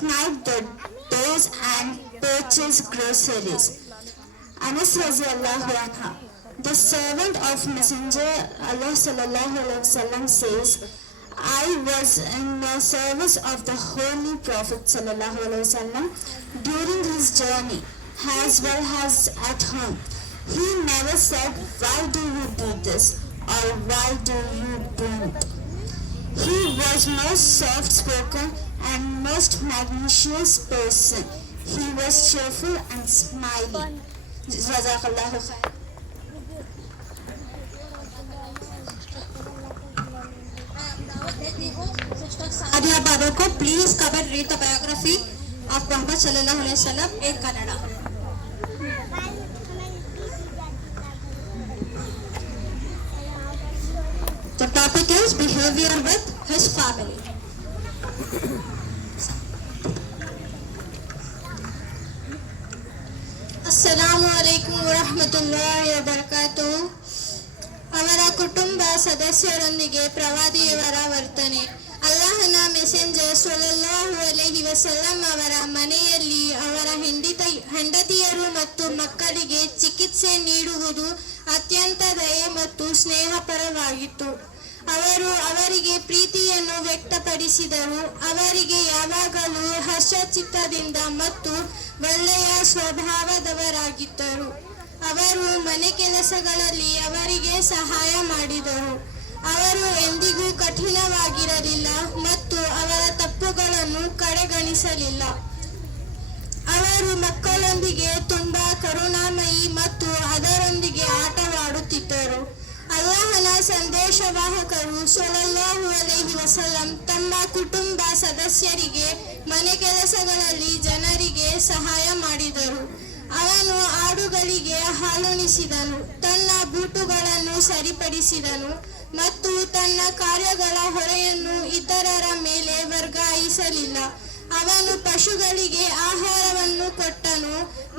knifed the doors and purchased groceries. Anas Raziyallahu Anha, the servant of Messenger Allah sallallahu alaihi wasallam says, I was in the service of the Holy Prophet ﷺ during his journey as well as at home. He never said, "Why do you do this?" or "Why do you don't?" He was most soft-spoken and most magnificent person. He was cheerful and smiling. Jazakallahu khair. Sadia Badal को please cover read the biography of Mohammad सल्लल्लाहु अलैहि वसल्लम इन Kannada. The topic is behavior with his family. ಅಸ್ಸಲಾಮು ಅಲೈಕುಂ ವರಹಮತುಲ್ಲಾಹಿ ವಬರಕಾತುಹು. ಅವರ ಕುಟುಂಬ ಸದಸ್ಯರೊಂದಿಗೆ ಪ್ರವಾದಿಯವರ ವರ್ತನೆ. ಅಲ್ಲಾಹನ messenger ಸ್ವಲ್ಲಲ್ಲಾಹು ಅಲೈಹಿ ವಸಲ್ಲಂ ಅವರ ಮನೆಯಲ್ಲಿ ಅವರ ಹೆಂಡತಿಯರು ಮತ್ತು ಮಕ್ಕಳಿಗೆ ಚಿಕಿತ್ಸೆ ನೀಡುವುದು ಅತ್ಯಂತ ದಯೆ ಮತ್ತು ಸ್ನೇಹಪರವಾಗಿತ್ತು. ಅವರು ಅವರಿಗೆ ಪ್ರೀತಿಯನ್ನು ವ್ಯಕ್ತಪಡಿಸಿದರು. ಅವರಿಗೆ ಯಾವಾಗಲೂ ಹರ್ಷಚಿತ್ತದಿಂದ ಮತ್ತು ಒಳ್ಳೆಯ ಸ್ವಭಾವದವರಾಗಿದ್ದರು. ಅವರು ಮನೆ ಕೆಲಸಗಳಲ್ಲಿ ಅವರಿಗೆ ಸಹಾಯ ಮಾಡಿದರು. ಅವರು ಎಂದಿಗೂ ಕಠಿಣವಾಗಿರಲಿಲ್ಲ ಮತ್ತು ಅವರ ತಪ್ಪುಗಳನ್ನು ಕಡೆಗಣಿಸಲಿಲ್ಲ. ಅವರು ಮಕ್ಕಳೊಂದಿಗೆ ತುಂಬಾ ಕರುಣಾಮಯಿ ಮತ್ತು ಅದರೊಂದಿಗೆ ಆಟವಾಡುತ್ತಿದ್ದರು. ಅಲ್ಲಾಹನ ಸಂದೇಶವಾಹಕರು ಸ್ವಲ್ಲಲ್ಲಾಹು ಅಲೈಹಿ ವಸಲ್ಲಂ ತಮ್ಮ ಕುಟುಂಬ ಸದಸ್ಯರಿಗೆ ಮನೆ ಕೆಲಸಗಳಲ್ಲಿ ಜನರಿಗೆ ಸಹಾಯ ಮಾಡಿದರು. ಅವನು ಆಡುಗಳಿಗೆ ಹಾಲುಣಿಸಿದನು, ತನ್ನ ಬೂಟುಗಳನ್ನು ಸರಿಪಡಿಸಿದನು ಮತ್ತು ತನ್ನ ಕಾರ್ಯಗಳ ಹೊರೆಯನ್ನು ಇತರರ ಮೇಲೆ ವರ್ಗಾಯಿಸಲಿಲ್ಲ. ಅವನು ಪಶುಗಳಿಗೆ ಆಹಾರವನ್ನು ಕೊಟ್ಟನು,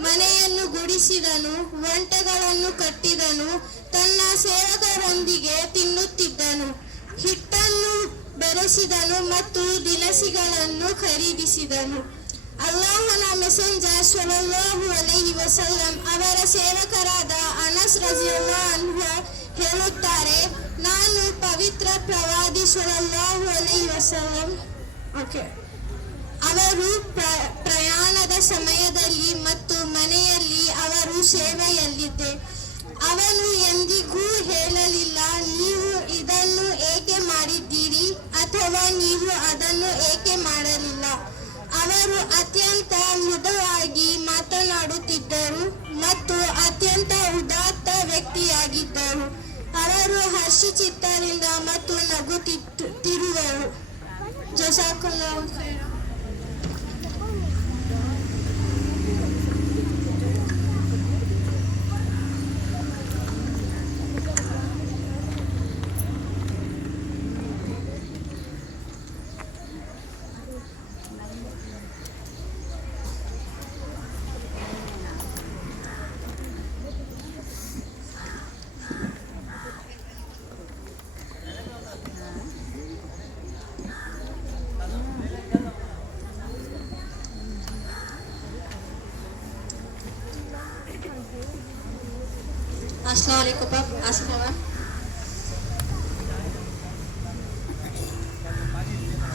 ಮನೆಯನ್ನು ಗುಡಿಸಿದನು, ಒಂಟೆಗಳನ್ನು ಕಟ್ಟಿದನು, ತನ್ನ ಸೇವಕರೊಂದಿಗೆ ತಿನ್ನುತ್ತಿದ್ದನು, ಹಿಟ್ಟನ್ನು ಬೆರೆಸಿದನು ಮತ್ತು ದಿನಸಿಗಳನ್ನು ಖರೀದಿಸಿದನು. ಅಲ್ಲಾಹನ ಮೆಸೆಂಜರ್ ಸ್ವಲ್ಲಲ್ಲಾಹು ಅಲೈಹಿ ವಸಲ್ಲಂ ಅವರ ಸೇವಕರಾದ ಅನಸ್ ರಜಿಯಲ್ಲಾಹು ಅನ್ಹು ಹೇಳುತ್ತಾರೆ, ನಾನು ಪವಿತ್ರ ಪ್ರವಾದಿ ಸ್ವಲ್ಲಲ್ಲಾಹು ಅಲೈಹಿ ವಸಲ್ಲಂ ಅವರು ಪ್ರಯಾಣದ ಸಮಯದಲ್ಲಿ ಮತ್ತು ಮನೆಯಲ್ಲಿ ಅವರು ಸೇವೆಯಲ್ಲಿದ್ದೆ. ಅವನು ಎಂದಿಗೂ ಹೇಳಲಿಲ್ಲ, ನೀವು ಇದನ್ನು ಏಕೆ ಮಾಡಿದ್ದೀರಿ ಅಥವಾ ನೀವು ಅದನ್ನು ಏಕೆ ಮಾಡಲಿಲ್ಲ. ಅವರು ಅತ್ಯಂತ ಮೃದುವಾಗಿ ಮಾತನಾಡುತ್ತಿದ್ದರು ಮತ್ತು ಅತ್ಯಂತ ಉದಾತ್ತ ವ್ಯಕ್ತಿಯಾಗಿದ್ದರು. ಅವರು ಹರ್ಷಚಿತ್ತರಿಂದ ಮತ್ತು ನಗುತ್ತಿರುವರು. ಜಜಾಕಲ್ಲಾಹು ಖೈರ.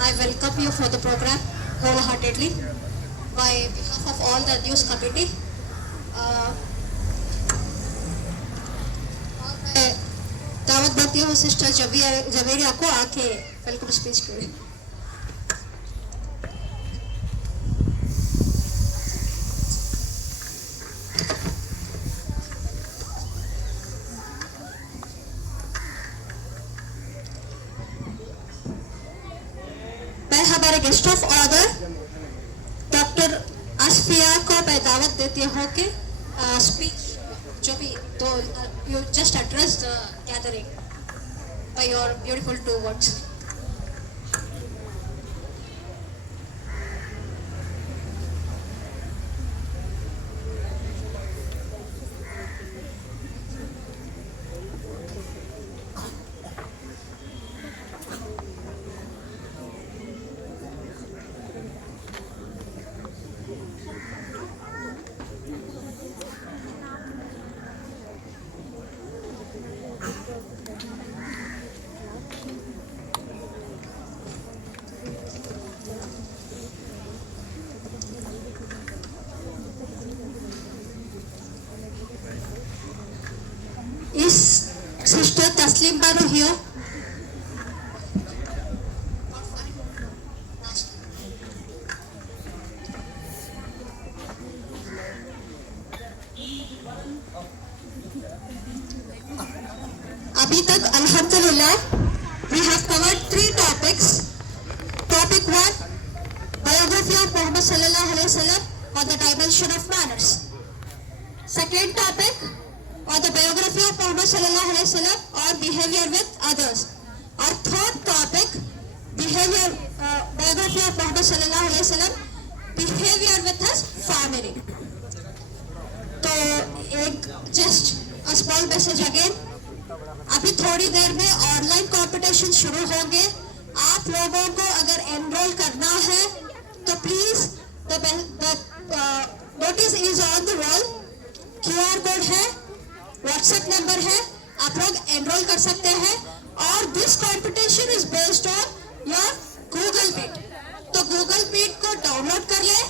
I welcome you for the program wholeheartedly by behalf of all the news committee. दावत देती हूँ सिस्टर जवेरिया को आके वेलकम स्पीच करें. हमारे गेस्ट ऑफ ऑनर डॉक्टर आसफिया को मैं दावत देती हूँ कि स्पीच जो भी तो you just address the gathering by your beautiful 2 words. Banu here. Abhi tak alhamdulillah we have covered 3 topics. Topic 1, biography of Muhammad sallallahu alaihi wasallam on the dimension of manners. Second topic, on the biography of Muhammad sallallahu alaihi wasallam or behavior with others. Or third topic, biography of Muhammad sallallahu alaihi wasallam, behavior with his family. तो एक just a small message again. अभी थोड़ी देर में online competition शुरू होंगे. आप लोगों को अगर एनरोल करना है तो please the notice is on the wall. QR code है, व्हाट्सएप नंबर है, आप लोग एनरोल कर सकते हैं. और this competition is based on your Google Meet. तो गूगल मीट को डाउनलोड कर ले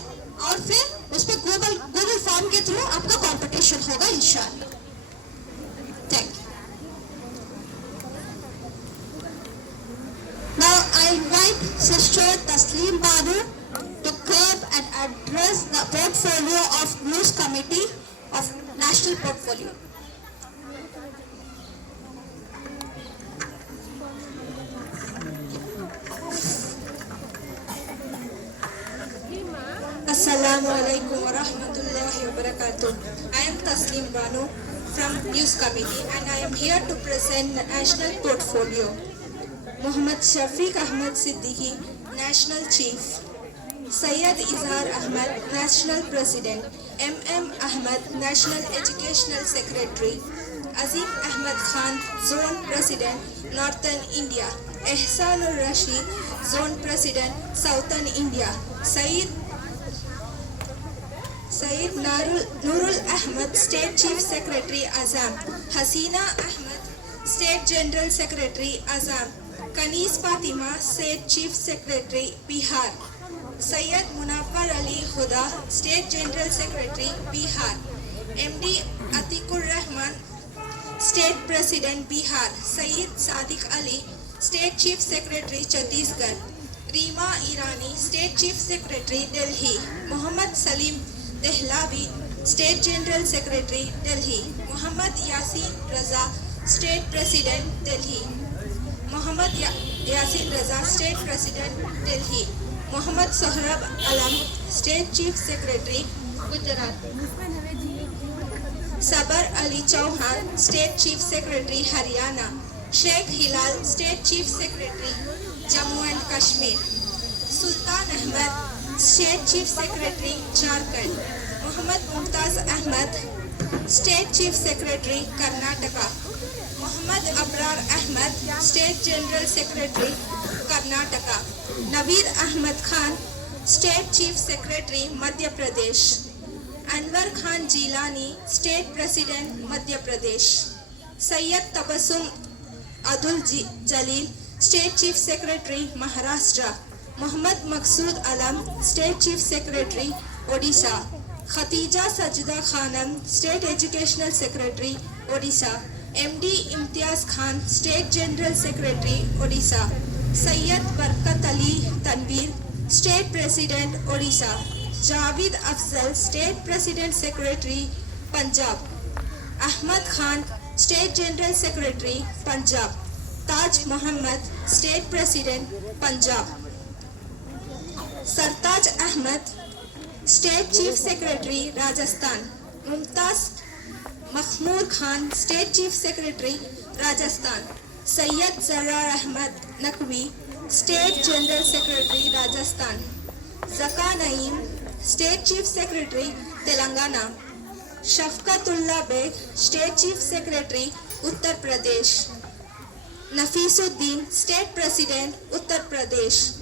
और फिर उस पर गूगल फॉर्म के थ्रू आपका कंपटीशन होगा इंशाल्लाह. Thank you. Now I invite Sister Taslim Banu to come and address the portfolio of News Committee of National Portfolio. Assalamu alaikum wa rahmatullahi wa barakatuh. I am Taslim Banu from News Committee and I am here to present the National Portfolio. Muhammad Shafiq Ahmad Siddiqui, National Chief. Sayyid Izhar Ahmad, National President. M.M. Ahmad, National Educational Secretary. Azim Ahmad Khan, Zone President, Northern India. Ehsanur Rashid, Zone President, Southern India. Sayyid Nurul Ahmad, State Chief Secretary, Assam. Hasina Ahmad, State General Secretary, Assam. Kanis Fatima, State Chief Secretary, Bihar. Sayyid Munawwar Ali Khuda, State General Secretary, Bihar. MD Atikur Rahman, State President, Bihar. Sayyid Sadiq Ali, State Chief Secretary, Chhattisgarh. Reema Irani, State Chief Secretary, Delhi. Muhammad Salim Dehlavi, State General Secretary, Delhi. Muhammad Yasin Raza, State President, Delhi. Muhammad Yasin Raza, State President, Delhi. Muhammad Sohrab Alam, State Chief Secretary, Gujarat. Sabar Ali Chauhan, State Chief Secretary, Haryana. Sheikh Hilal, State Chief Secretary, Jammu and Kashmir. Sultan Ahmed, State Chief Secretary, Jharkhand. Muhammad Mumtaz Ahmed, State Chief Secretary, Karnataka. Muhammad Abrar Ahmed, State General Secretary, Karnataka. Naveed Ahmed Khan, State Chief Secretary, Madhya Pradesh. Anwar Khan Jilani, State President, Madhya Pradesh. Sayyid Tabassum Adul Jalil, State Chief Secretary, Maharashtra. Muhammad Maqsood Alam, State Chief Secretary, Odisha. Khatija Sajda Khanam, State Educational Secretary, Odisha. MD Imtiaz Khan, State General Secretary, Odisha. Sayyid Barkat Ali Tanveer, State President, Odisha. Javed Afzal, State President Secretary, Punjab. Ahmad Khan, State General Secretary, Punjab. Taj Muhammad, State President, Punjab. Sartaj Ahmed, State Chief Secretary, Rajasthan. Mumtaz Mahmood Khan, State Chief Secretary, Rajasthan. Sayyid Zarar Ahmed Naqvi, State General Secretary, Rajasthan. Zaka Naeem, State Chief Secretary, Telangana. Shafqatullah Beg, State Chief Secretary, Uttar Pradesh. Nafisuddin, State President, Uttar Pradesh.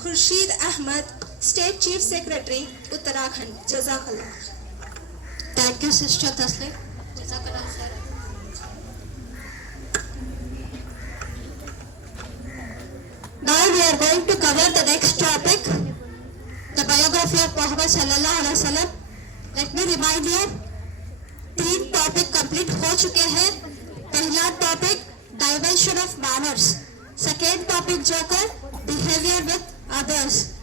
Khurshid Ahmed, State Chief Secretary, Uttarakhand. Jazakallah. Thank you, Sister Taslim. Jazakallah khair. Now we are going to cover the next topic, the biography of Muhammad sallallahu alaihi wasallam. Let me remind you, 3 topic complete हो चुके हैं. पहला topic diversion of manners. Second topic joker, behavior with others.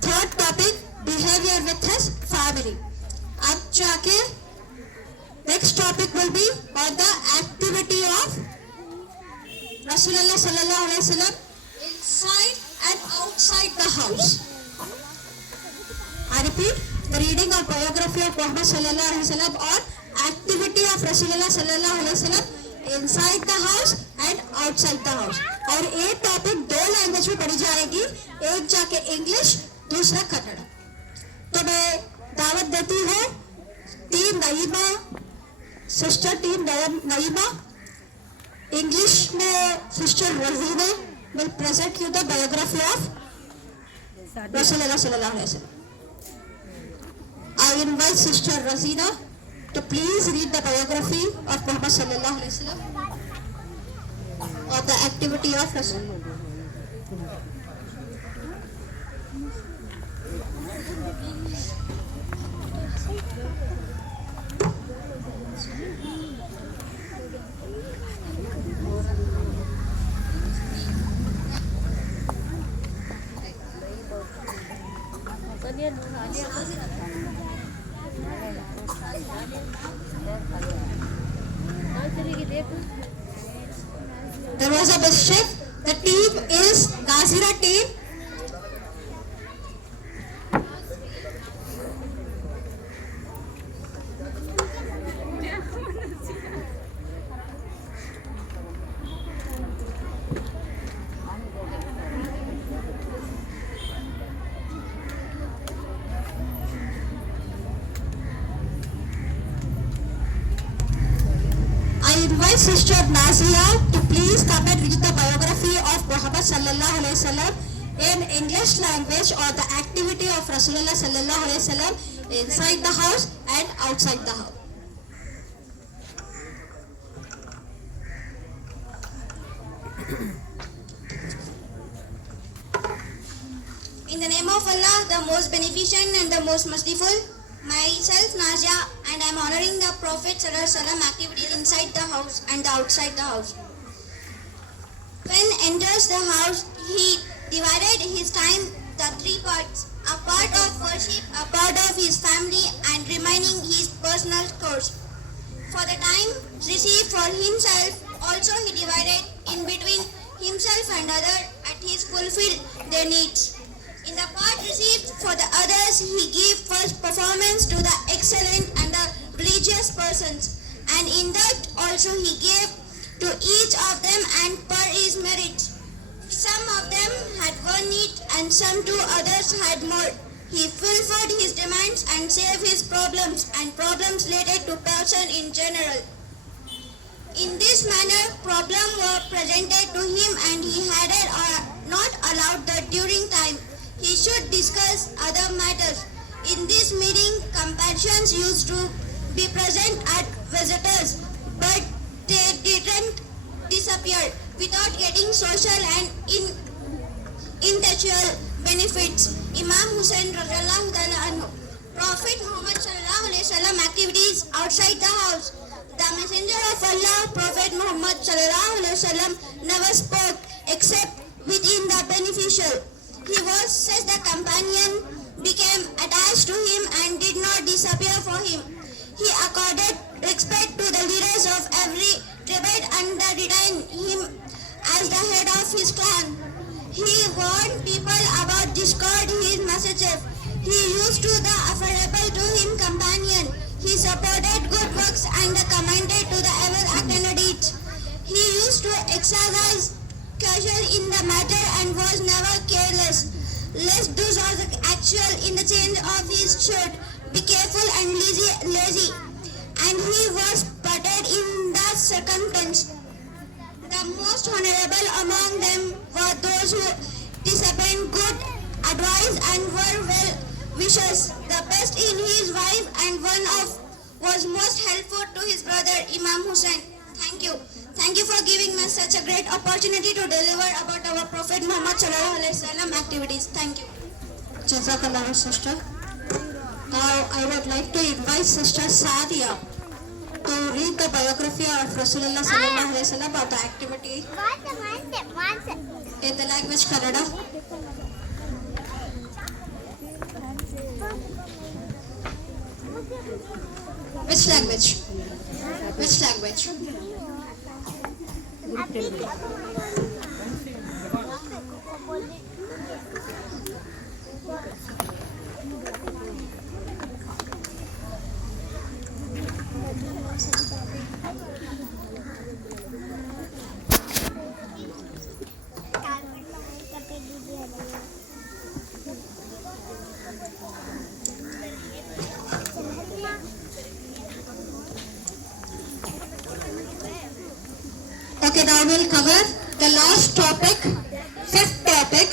Third topic, behavior with his family. अब जाके next topic will be on the activity of Rasulullah sallallahu alaihi wasallam inside and outside the house. I repeat, the reading of biography of Muhammad sallallahu alaihi wasallam on activity of Rasulullah sallallahu alaihi wasallam inside the house and outside the house. और ये topic दो language में पढ़ी जाएगी, एक जाके English, दूसरा कन्नड़. तो मैं दावत देती हूँ टीम नईमा, सिस्टर टीम नईमा, इंग्लिश में sister रजीना will present you the biography of Rasulullah sallallahu alaihi wasallam. I invite Sister Razina to please read the biography of Muhammad sallallahu alaihi wasallam of the activity of Rasul. There was a mistake. The team is Nazira team. I invite Sister Nazia to please come and read the biography of Muhammad sallallahu alaihi wasallam in English language or the activity of Rasulullah sallallahu alaihi wasallam inside the house and outside the house. In the name of Allah, the most beneficent and the most merciful, myself Nazia, and I am honoring the Prophet Sallallahu Alaihi Wasallam activities inside the house and outside the house. When enters the house, he divided his time the three parts: a part of worship, a part of his family, and remaining his personal chores. For the time received for himself, also he divided in between himself and others at his fulfilled their needs. In the part received for the others, he gave first performance to the excellent and the religious persons, and in that also he gave to each of them and per his merit. Some of them had one need and some two others had more. He fulfilled his demands and saved his problems and problems related to person in general. In this manner, problems were presented to him and he had it or not allowed that during time he should discuss other matters. In this meeting, companions used to be present at visitors, but they didn't disappear without getting social and intellectual benefits. Imam Hussain radhiyallahu ta'ala anhu. Prophet Muhammad sallallahu alaihi wasallam activities outside the house. The messenger of Allah, Prophet Muhammad sallallahu alaihi wasallam, never spoke except within the beneficial. He was such the companion became attached to him and did not disappear for him. He accorded respect to the leaders of every tribe and retained him as the head of his clan. He warned people about discord his messages. He used to the affordable to him companion. He supported good works and commended to the evil act and deeds. He used to exercise caution in the matter and was never careless. Lest those are the actual in the change of his shirt. Be careful and lazy. And he was putted in the circumstance. The most honorable among them were those who disobeyed good advice and were well wishers. The best in his wife and one of was most helpful to his brother Imam Hussain. Thank you. Thank you for giving me such a great opportunity to deliver about our Prophet Muhammad sallallahu alaihi wasallam activities. Thank you. Jazakallah, sister. Now I would like to invite Sister Sadia to read the biography of Rasulullah sallallahu alaihi wasallam about the activity in the language Kannada. Which language? Which language? Okay, now we'll cover the last topic, fifth topic,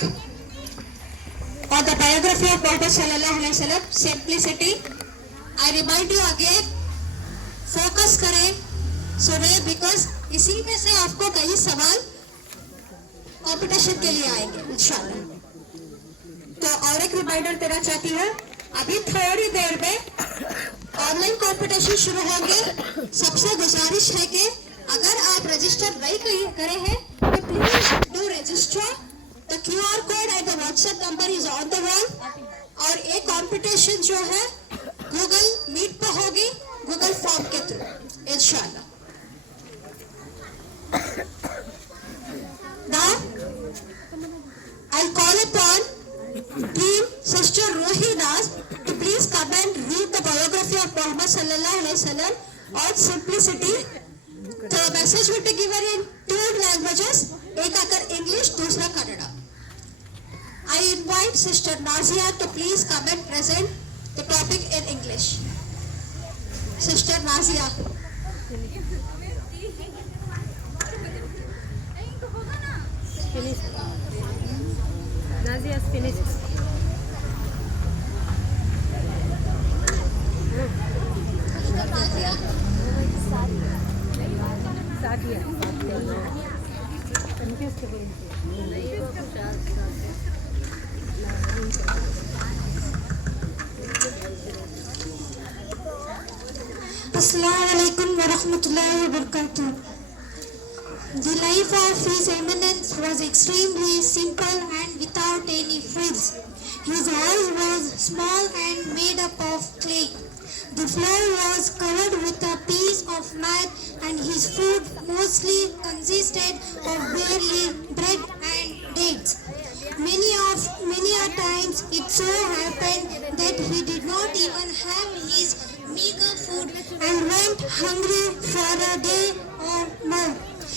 on the biography of Prophet sallallahu alaihi wasallam, simplicity. I remind you again, focus करें, सुने, because इसी में से आपको कई सवाल competition के लिए आएंगे इंशाल्लाह. तो और एक रिमाइंडर देना चाहती हूँ, अभी थोड़ी देर में ऑनलाइन कंपटीशन शुरू होंगे. सबसे गुजारिश है कि अगर आप रजिस्टर नहीं करे हैं तो please do register. The QR code and the WhatsApp number is on the wall. और ये कंपटीशन जो है गूगल मीट पे होगी, गूगल फॉर्म के थ्रू इंशाल्लाह. Now I'll call upon team Sister Rohidas to please come and read the biography of Muhammad sallallahu alaihi wasallam on simplicity. The message will be given in two languages, एक आकर English, दूसरा Kannada. I invite Sister Nazia to please come and present the topic in English. Sister Nazia. Nazia's finished. Assalamu alaikum wa rahmatullahi wa barakatuh. The life of His Eminence was extremely simple and without any frills. His house was small and made up of clay. The floor was covered with a piece of mat, and his food mostly consisted of barely bread and dates. Many a times it so happened that he did not even have his meager food and went hungry for a day or more.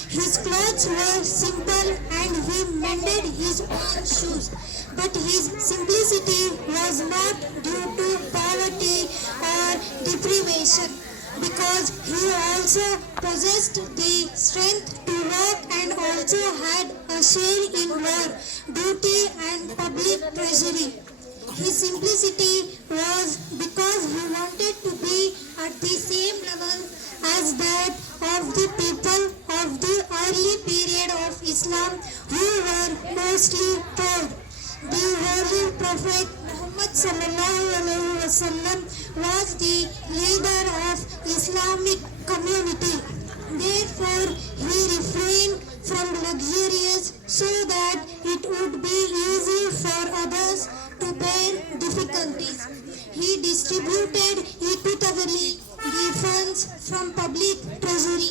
His clothes were simple and he mended his own shoes. But his simplicity was not due to poverty or deprivation, because he also possessed the strength to work and also had a share in war, duty and public treasury. His simplicity was because he wanted to be at the same level as that of the people of the early period of Islam who were mostly poor. The Holy Prophet Muhammad sallallahu alaihi wasallam was the leader of Islamic community. Therefore, he refrained from luxurious so that it would be easy for others to bear difficulties. He distributed equitably the funds from public treasury.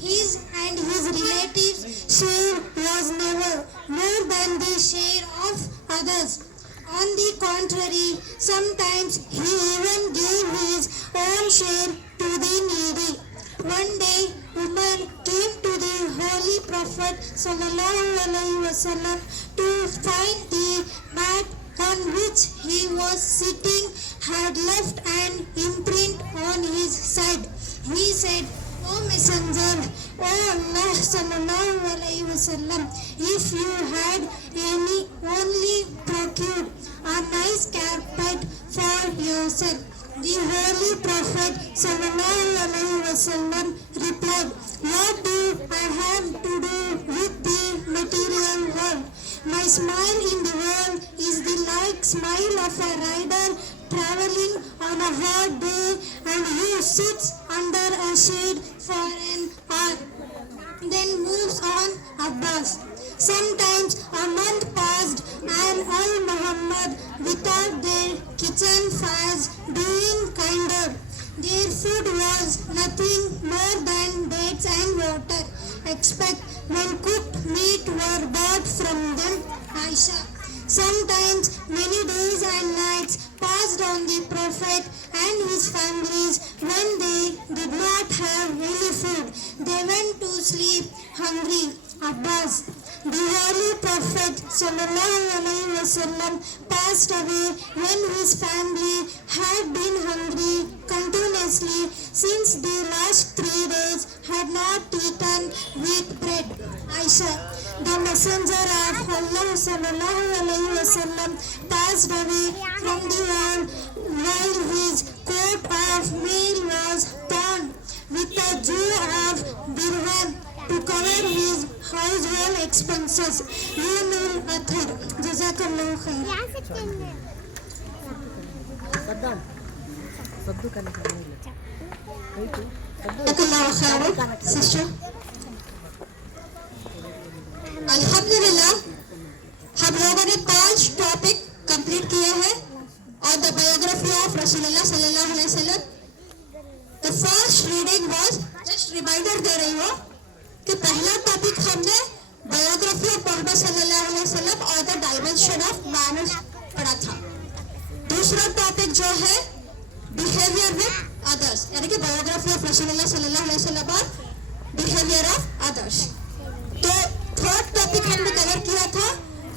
His and his relatives' share was never more than the share of others. On the contrary, sometimes he even gave his own share to the needy. One day, Umar came to the Holy Prophet sallallahu alaihi wasallam to find the mat on which he was sitting had left an imprint on his side. He said, "O Messenger, O Allah sallallahu alaihi wasallam, if you had only procured a nice carpet for yourself." The Holy Prophet sallallahu alaihi wasallam replied, "What do I have to do with the material world? My smile in the world is the like smile of a rider traveling on a hot day and he sits under a shade for an hour, then moves on Abbas. Sometimes a month passed and Al-Muhammad without their kitchen fires doing kinder. Their food was nothing more than dates and water, except when cooked meat were bought from them, Aisha. Sometimes many days and nights passed on the Prophet and his families when they did not have any food. They went to sleep hungry. Abbas, the Holy Prophet ﷺ passed away when his family had been hungry continuously since the last 3 days had not eaten wheat bread. Aisha, the messenger of Allah ﷺ passed away from the world while his coat of mail was torn with a Jew of dirham to cover his household expenses. Yunul Athar. Jazakallahu khair. Jazakallahu khair, sister. अल्हम्दुलिल्लाह हम लोगों ने 5 topic complete किए हैं और the biography of रसूलुल्लाह सल्लल्लाहु अलैहि वसल्लम. The first reading was just reminder दे रही हूँ कि पहला टॉपिक हमने बायोग्राफी ऑफ मोहम्मद सल्लल्लाहु अलैहि वसल्लम और द डायमेंशन ऑफ मैनर्स पढ़ा था. दूसरा टॉपिक जो है बिहेवियर विद अदर्स, यानी कि बायोग्राफी ऑफ रसूलुल्लाह सल्लल्लाहु अलैहि वसल्लम और बिहेवियर ऑफ अदर्स. तो थर्ड टॉपिक हमने कवर किया था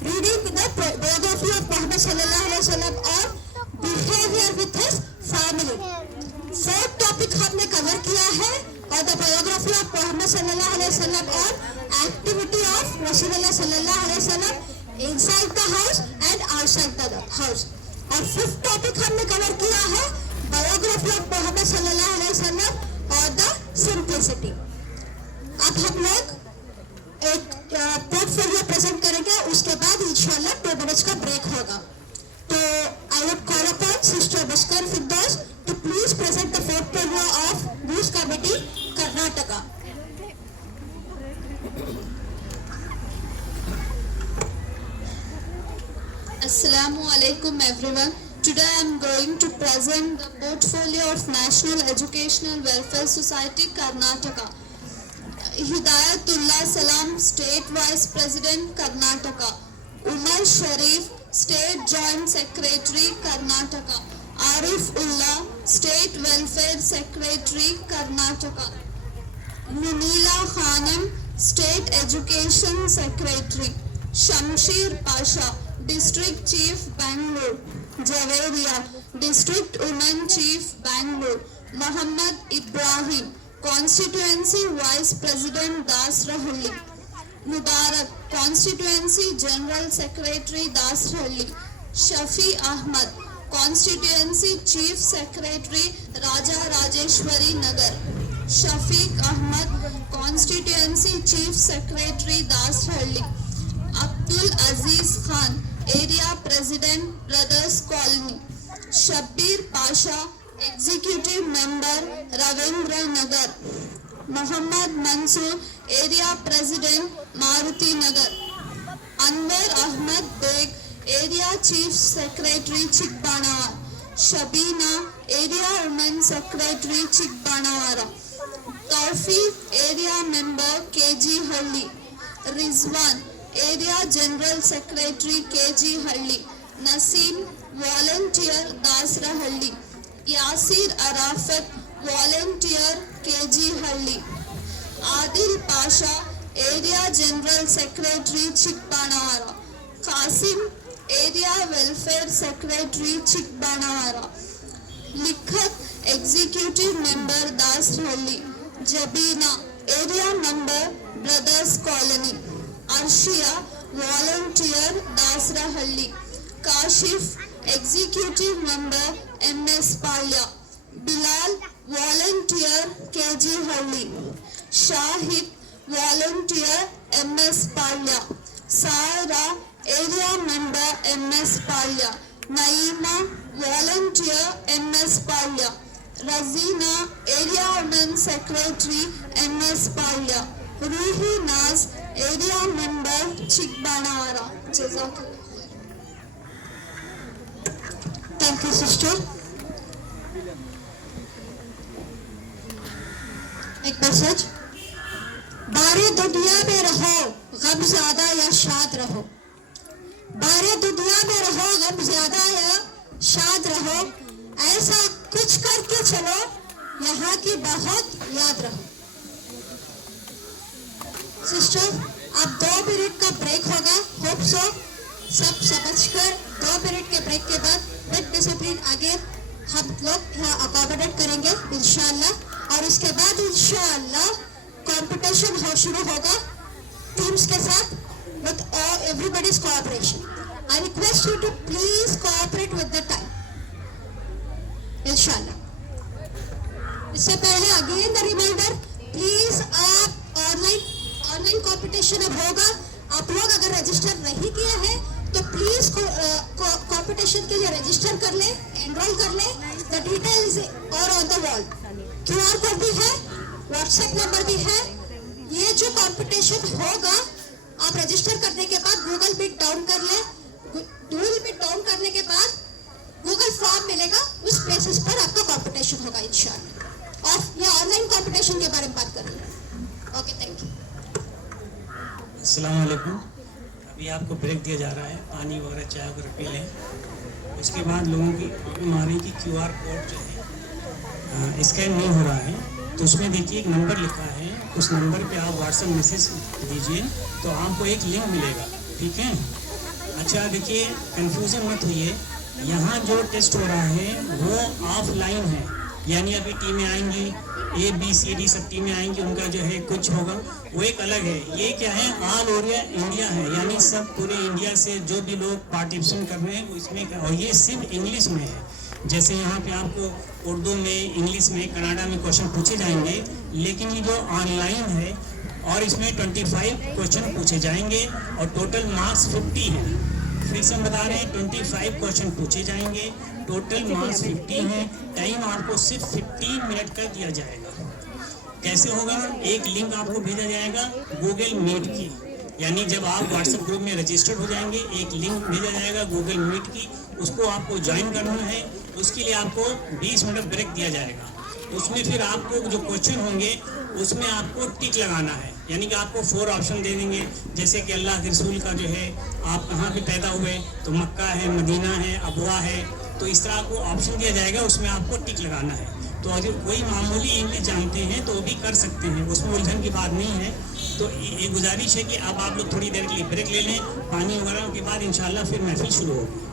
reading the biography of Mohammad सल्लल्लाहु अलैहि वसल्लम और behaviour with his family. Fourth topic हमने कवर किया है और द बायोग्राफी ऑफ मोहम्मद सल्लल्लाहु अलैहि वसल्लम और एक्टिविटी ऑफ रसूलुल्लाह सल्लल्लाहु अलैहि वसल्लम inside the house and outside the house. और फिफ्थ टॉपिक हमने कवर किया है बायोग्राफी ऑफ मोहम्मद सल्लल्लाहु अलैहि वसल्लम और द सिंप्लिसिटी. अब हम लोग एक पोर्टफोलियो प्रेजेंट करेंगे, उसके बाद इंशाल्लाह 2 मिनट्स का ब्रेक होगा. तो I would call upon sister Muskan Firdaus to please present the portfolio of news committee Karnataka. Assalamu alaikum everyone. Today I am going to present the portfolio of National Educational Welfare Society Karnataka. Hidayatullah Salam, State Vice President Karnataka. Umar Sharif, State Joint Secretary Karnataka. Arif Ullah, State Welfare Secretary Karnataka. Munila Khanam, State Education Secretary. Shamshir Pasha, District Chief Bangalore. Javeria, District Women Chief Bangalore. Muhammad Ibrahim, Constituency Vice President Dasrahalli. Mubarak, Constituency General Secretary Dasrahalli. Shafi Ahmad, Constituency Chief Secretary Raja Rajeshwari Nagar. Shafiq Ahmad, Constituency Chief Secretary Dasrahalli. Abdul Aziz Khan, Area President Brothers Colony. Shabbir Pasha, Executive Member Ravindra Nagar. Muhammad Mansoor, Area President Maruti Nagar. Anwar Ahmad Beg, Area Chief Secretary Chikbanawara. Shabina, Area Women Secretary Chikbanawara. Tawfiq, Area Member KG Halli. Rizwan, Area General Secretary KG Halli. Naseem, Volunteer Dasrahalli. Yasir Arafat, Volunteer KG Halli. Adil Pasha, Area General Secretary Chikbanawara. Qasim, Area Welfare Secretary Chikbanawara. Likhat, Executive Member Dasrahalli. Jabina, Area Member Brothers Colony. Arshia, Volunteer Dasrahalli. Kashif, Executive Member MS Palya. Bilal, Volunteer KG Halli. Shahid, Volunteer MS Palya. Saira, Area Member MS Palya. Naima, Volunteer MS Palya. Razina, Area Women Secretary MS Palya. Ruhi Naz, Area Member Chikbanara. Jazakallah. Thank you, sister. ایک message. بارے دنیا میں رہو غم زیادہ یا شاد رہو. بارے دنیا میں رہو غم زیادہ یا شاد رہو. ایسا کچھ کر کے چلو یہاں کی بہت یاد رہو. سسٹر اب 2 منٹ کا بریک ہوگا. ہوپ سو سب سمجھ کر 2 منٹ کے بریک کے بعد ود ڈسپلن آگے ہم لوگ یہاں اکاموڈیٹ کریں گے انشاءاللہ. اور اس کے بعد انشاءاللہ کمپٹیشن شروع ہوگا ٹیمز کے ساتھ with everybody's cooperation. I request you to please cooperate with the time. انشاءاللہ. اس سے پہلے اگین دا ریمائنڈر پلیز آپ آن لائن کمپٹیشن اب ہوگا. آپ لوگ اگر رجسٹر نہیں کیا ہے تو پلیز کمپٹیشن کے لیے رجسٹر کر لیں, انرول کر لیں. دا ڈیٹیلز اور آن دا وال. QR کوڈ بھی ہے, واٹس ایپ نمبر بھی ہے. یہ جو کمپٹیشن ہوگا آپ رجسٹر کرنے کے بعد گوگل میٹ ڈاؤن کر لیں. گوگل میٹ ڈاؤن کرنے کے بعد گوگل فارم ملے گا, اس بیسس پر آپ کا کمپٹیشن ہوگا انشاءاللہ. اور یہ آن لائن کمپٹیشن کے بارے میں بات کر رہے ہیں. Okay, thank you. السلام علیکم. ابھی آپ کو بریک دیا جا رہا ہے, پانی وغیرہ چائے وغیرہ پی لیں. اس کے بعد لوگوں کی ہماری کی QR کوڈ جو ہے اسکین نہیں ہو رہا ہے تو اس میں دیکھیے ایک نمبر لکھا ہے, اس نمبر پہ آپ واٹس ایپ میسیج دیجیے تو آپ کو ایک لنک ملے گا. ٹھیک ہے. اچھا دیکھیے کنفیوژن مت ہوئیے, یہاں جو ٹیسٹ ہو رہا ہے وہ آف لائن ہے. یعنی ابھی ٹیمیں آئیں گی, ABCD سب ٹیمیں آئیں گی, ان کا جو ہے کچھ ہوگا وہ ایک الگ ہے. یہ کیا ہے, آل اوور انڈیا ہے, یعنی سب پورے انڈیا سے جو بھی لوگ پارٹیسپیشن کر رہے ہیں اس میں, اور یہ صرف انگلش میں ہے. جیسے یہاں پہ آپ کو اردو میں, انگلش میں, کناڈا میں کوشچن پوچھے جائیں گے, لیکن یہ جو آن لائن ہے اور اس میں 25 کوشچن پوچھے جائیں گے اور ٹوٹل مارکس 50 ہیں. پھر سے ہم بتا رہے ہیں 25 کوشچن پوچھے جائیں گے, ٹوٹل مارکس 50 ہیں. ٹائم آپ کو صرف 15 منٹ کا دیا جائے گا. کیسے ہوگا, ایک لنک آپ کو بھیجا جائے گا گوگل میٹ کی, یعنی جب آپ واٹس ایپ گروپ میں رجسٹرڈ ہو جائیں گے ایک لنک بھیجا جائے گا گوگل میٹ کی, اس کو آپ کو جوائن کرنا ہے. اس کے لیے آپ کو 20 منٹ بریک دیا جائے گا. اس میں پھر آپ کو جو کوشچن ہوں گے اس میں آپ کو ٹک لگانا ہے, یعنی کہ آپ کو 4 آپشن دے دیں گے, جیسے کہ اللہ کے رسول کا جو ہے آپ کہاں پہ پیدا ہوئے, تو مکہ ہے, مدینہ ہے, ابوا ہے, تو اس طرح کو آپشن دیا جائے گا, اس میں آپ کو ٹک لگانا ہے. تو اگر کوئی معمولی انگلش جانتے ہیں تو وہ بھی کر سکتے ہیں, اس میں الجھن کی بات نہیں ہے. تو یہ گزارش ہے کہ اب آپ لوگ تھوڑی دیر کے لیے بریک لے لیں, پانی وغیرہ کے بعد انشاءاللہ پھر محفل شروع ہوگی.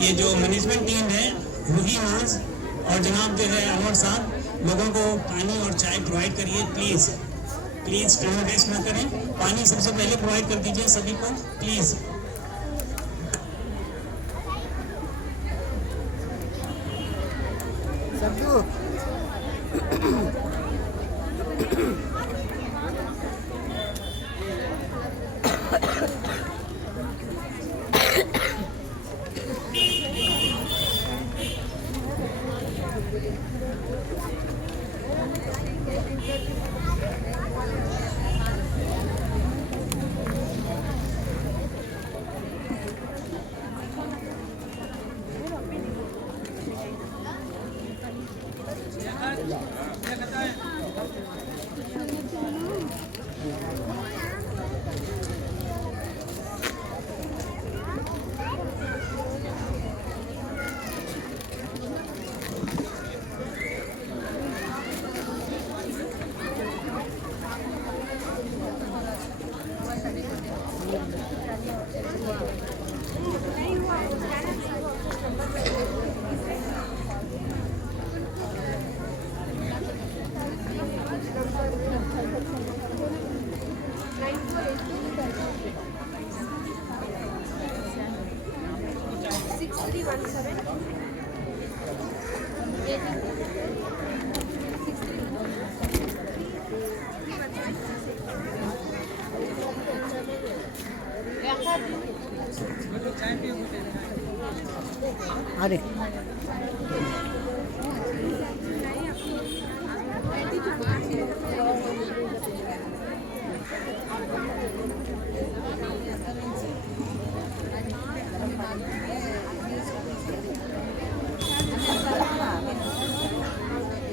یہ جو مینجمنٹ ٹیم ہے روحی ناز اور جناب جو ہے انور صاحب, لوگوں کو پانی اور چائے پرووائڈ کریے پلیز. پلیز ٹائم ویسٹ نہ کریں, پانی سب سے پہلے پرووائڈ کر دیجیے سبھی کو پلیز. अरे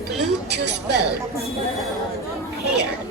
Bluetooth belt. Here.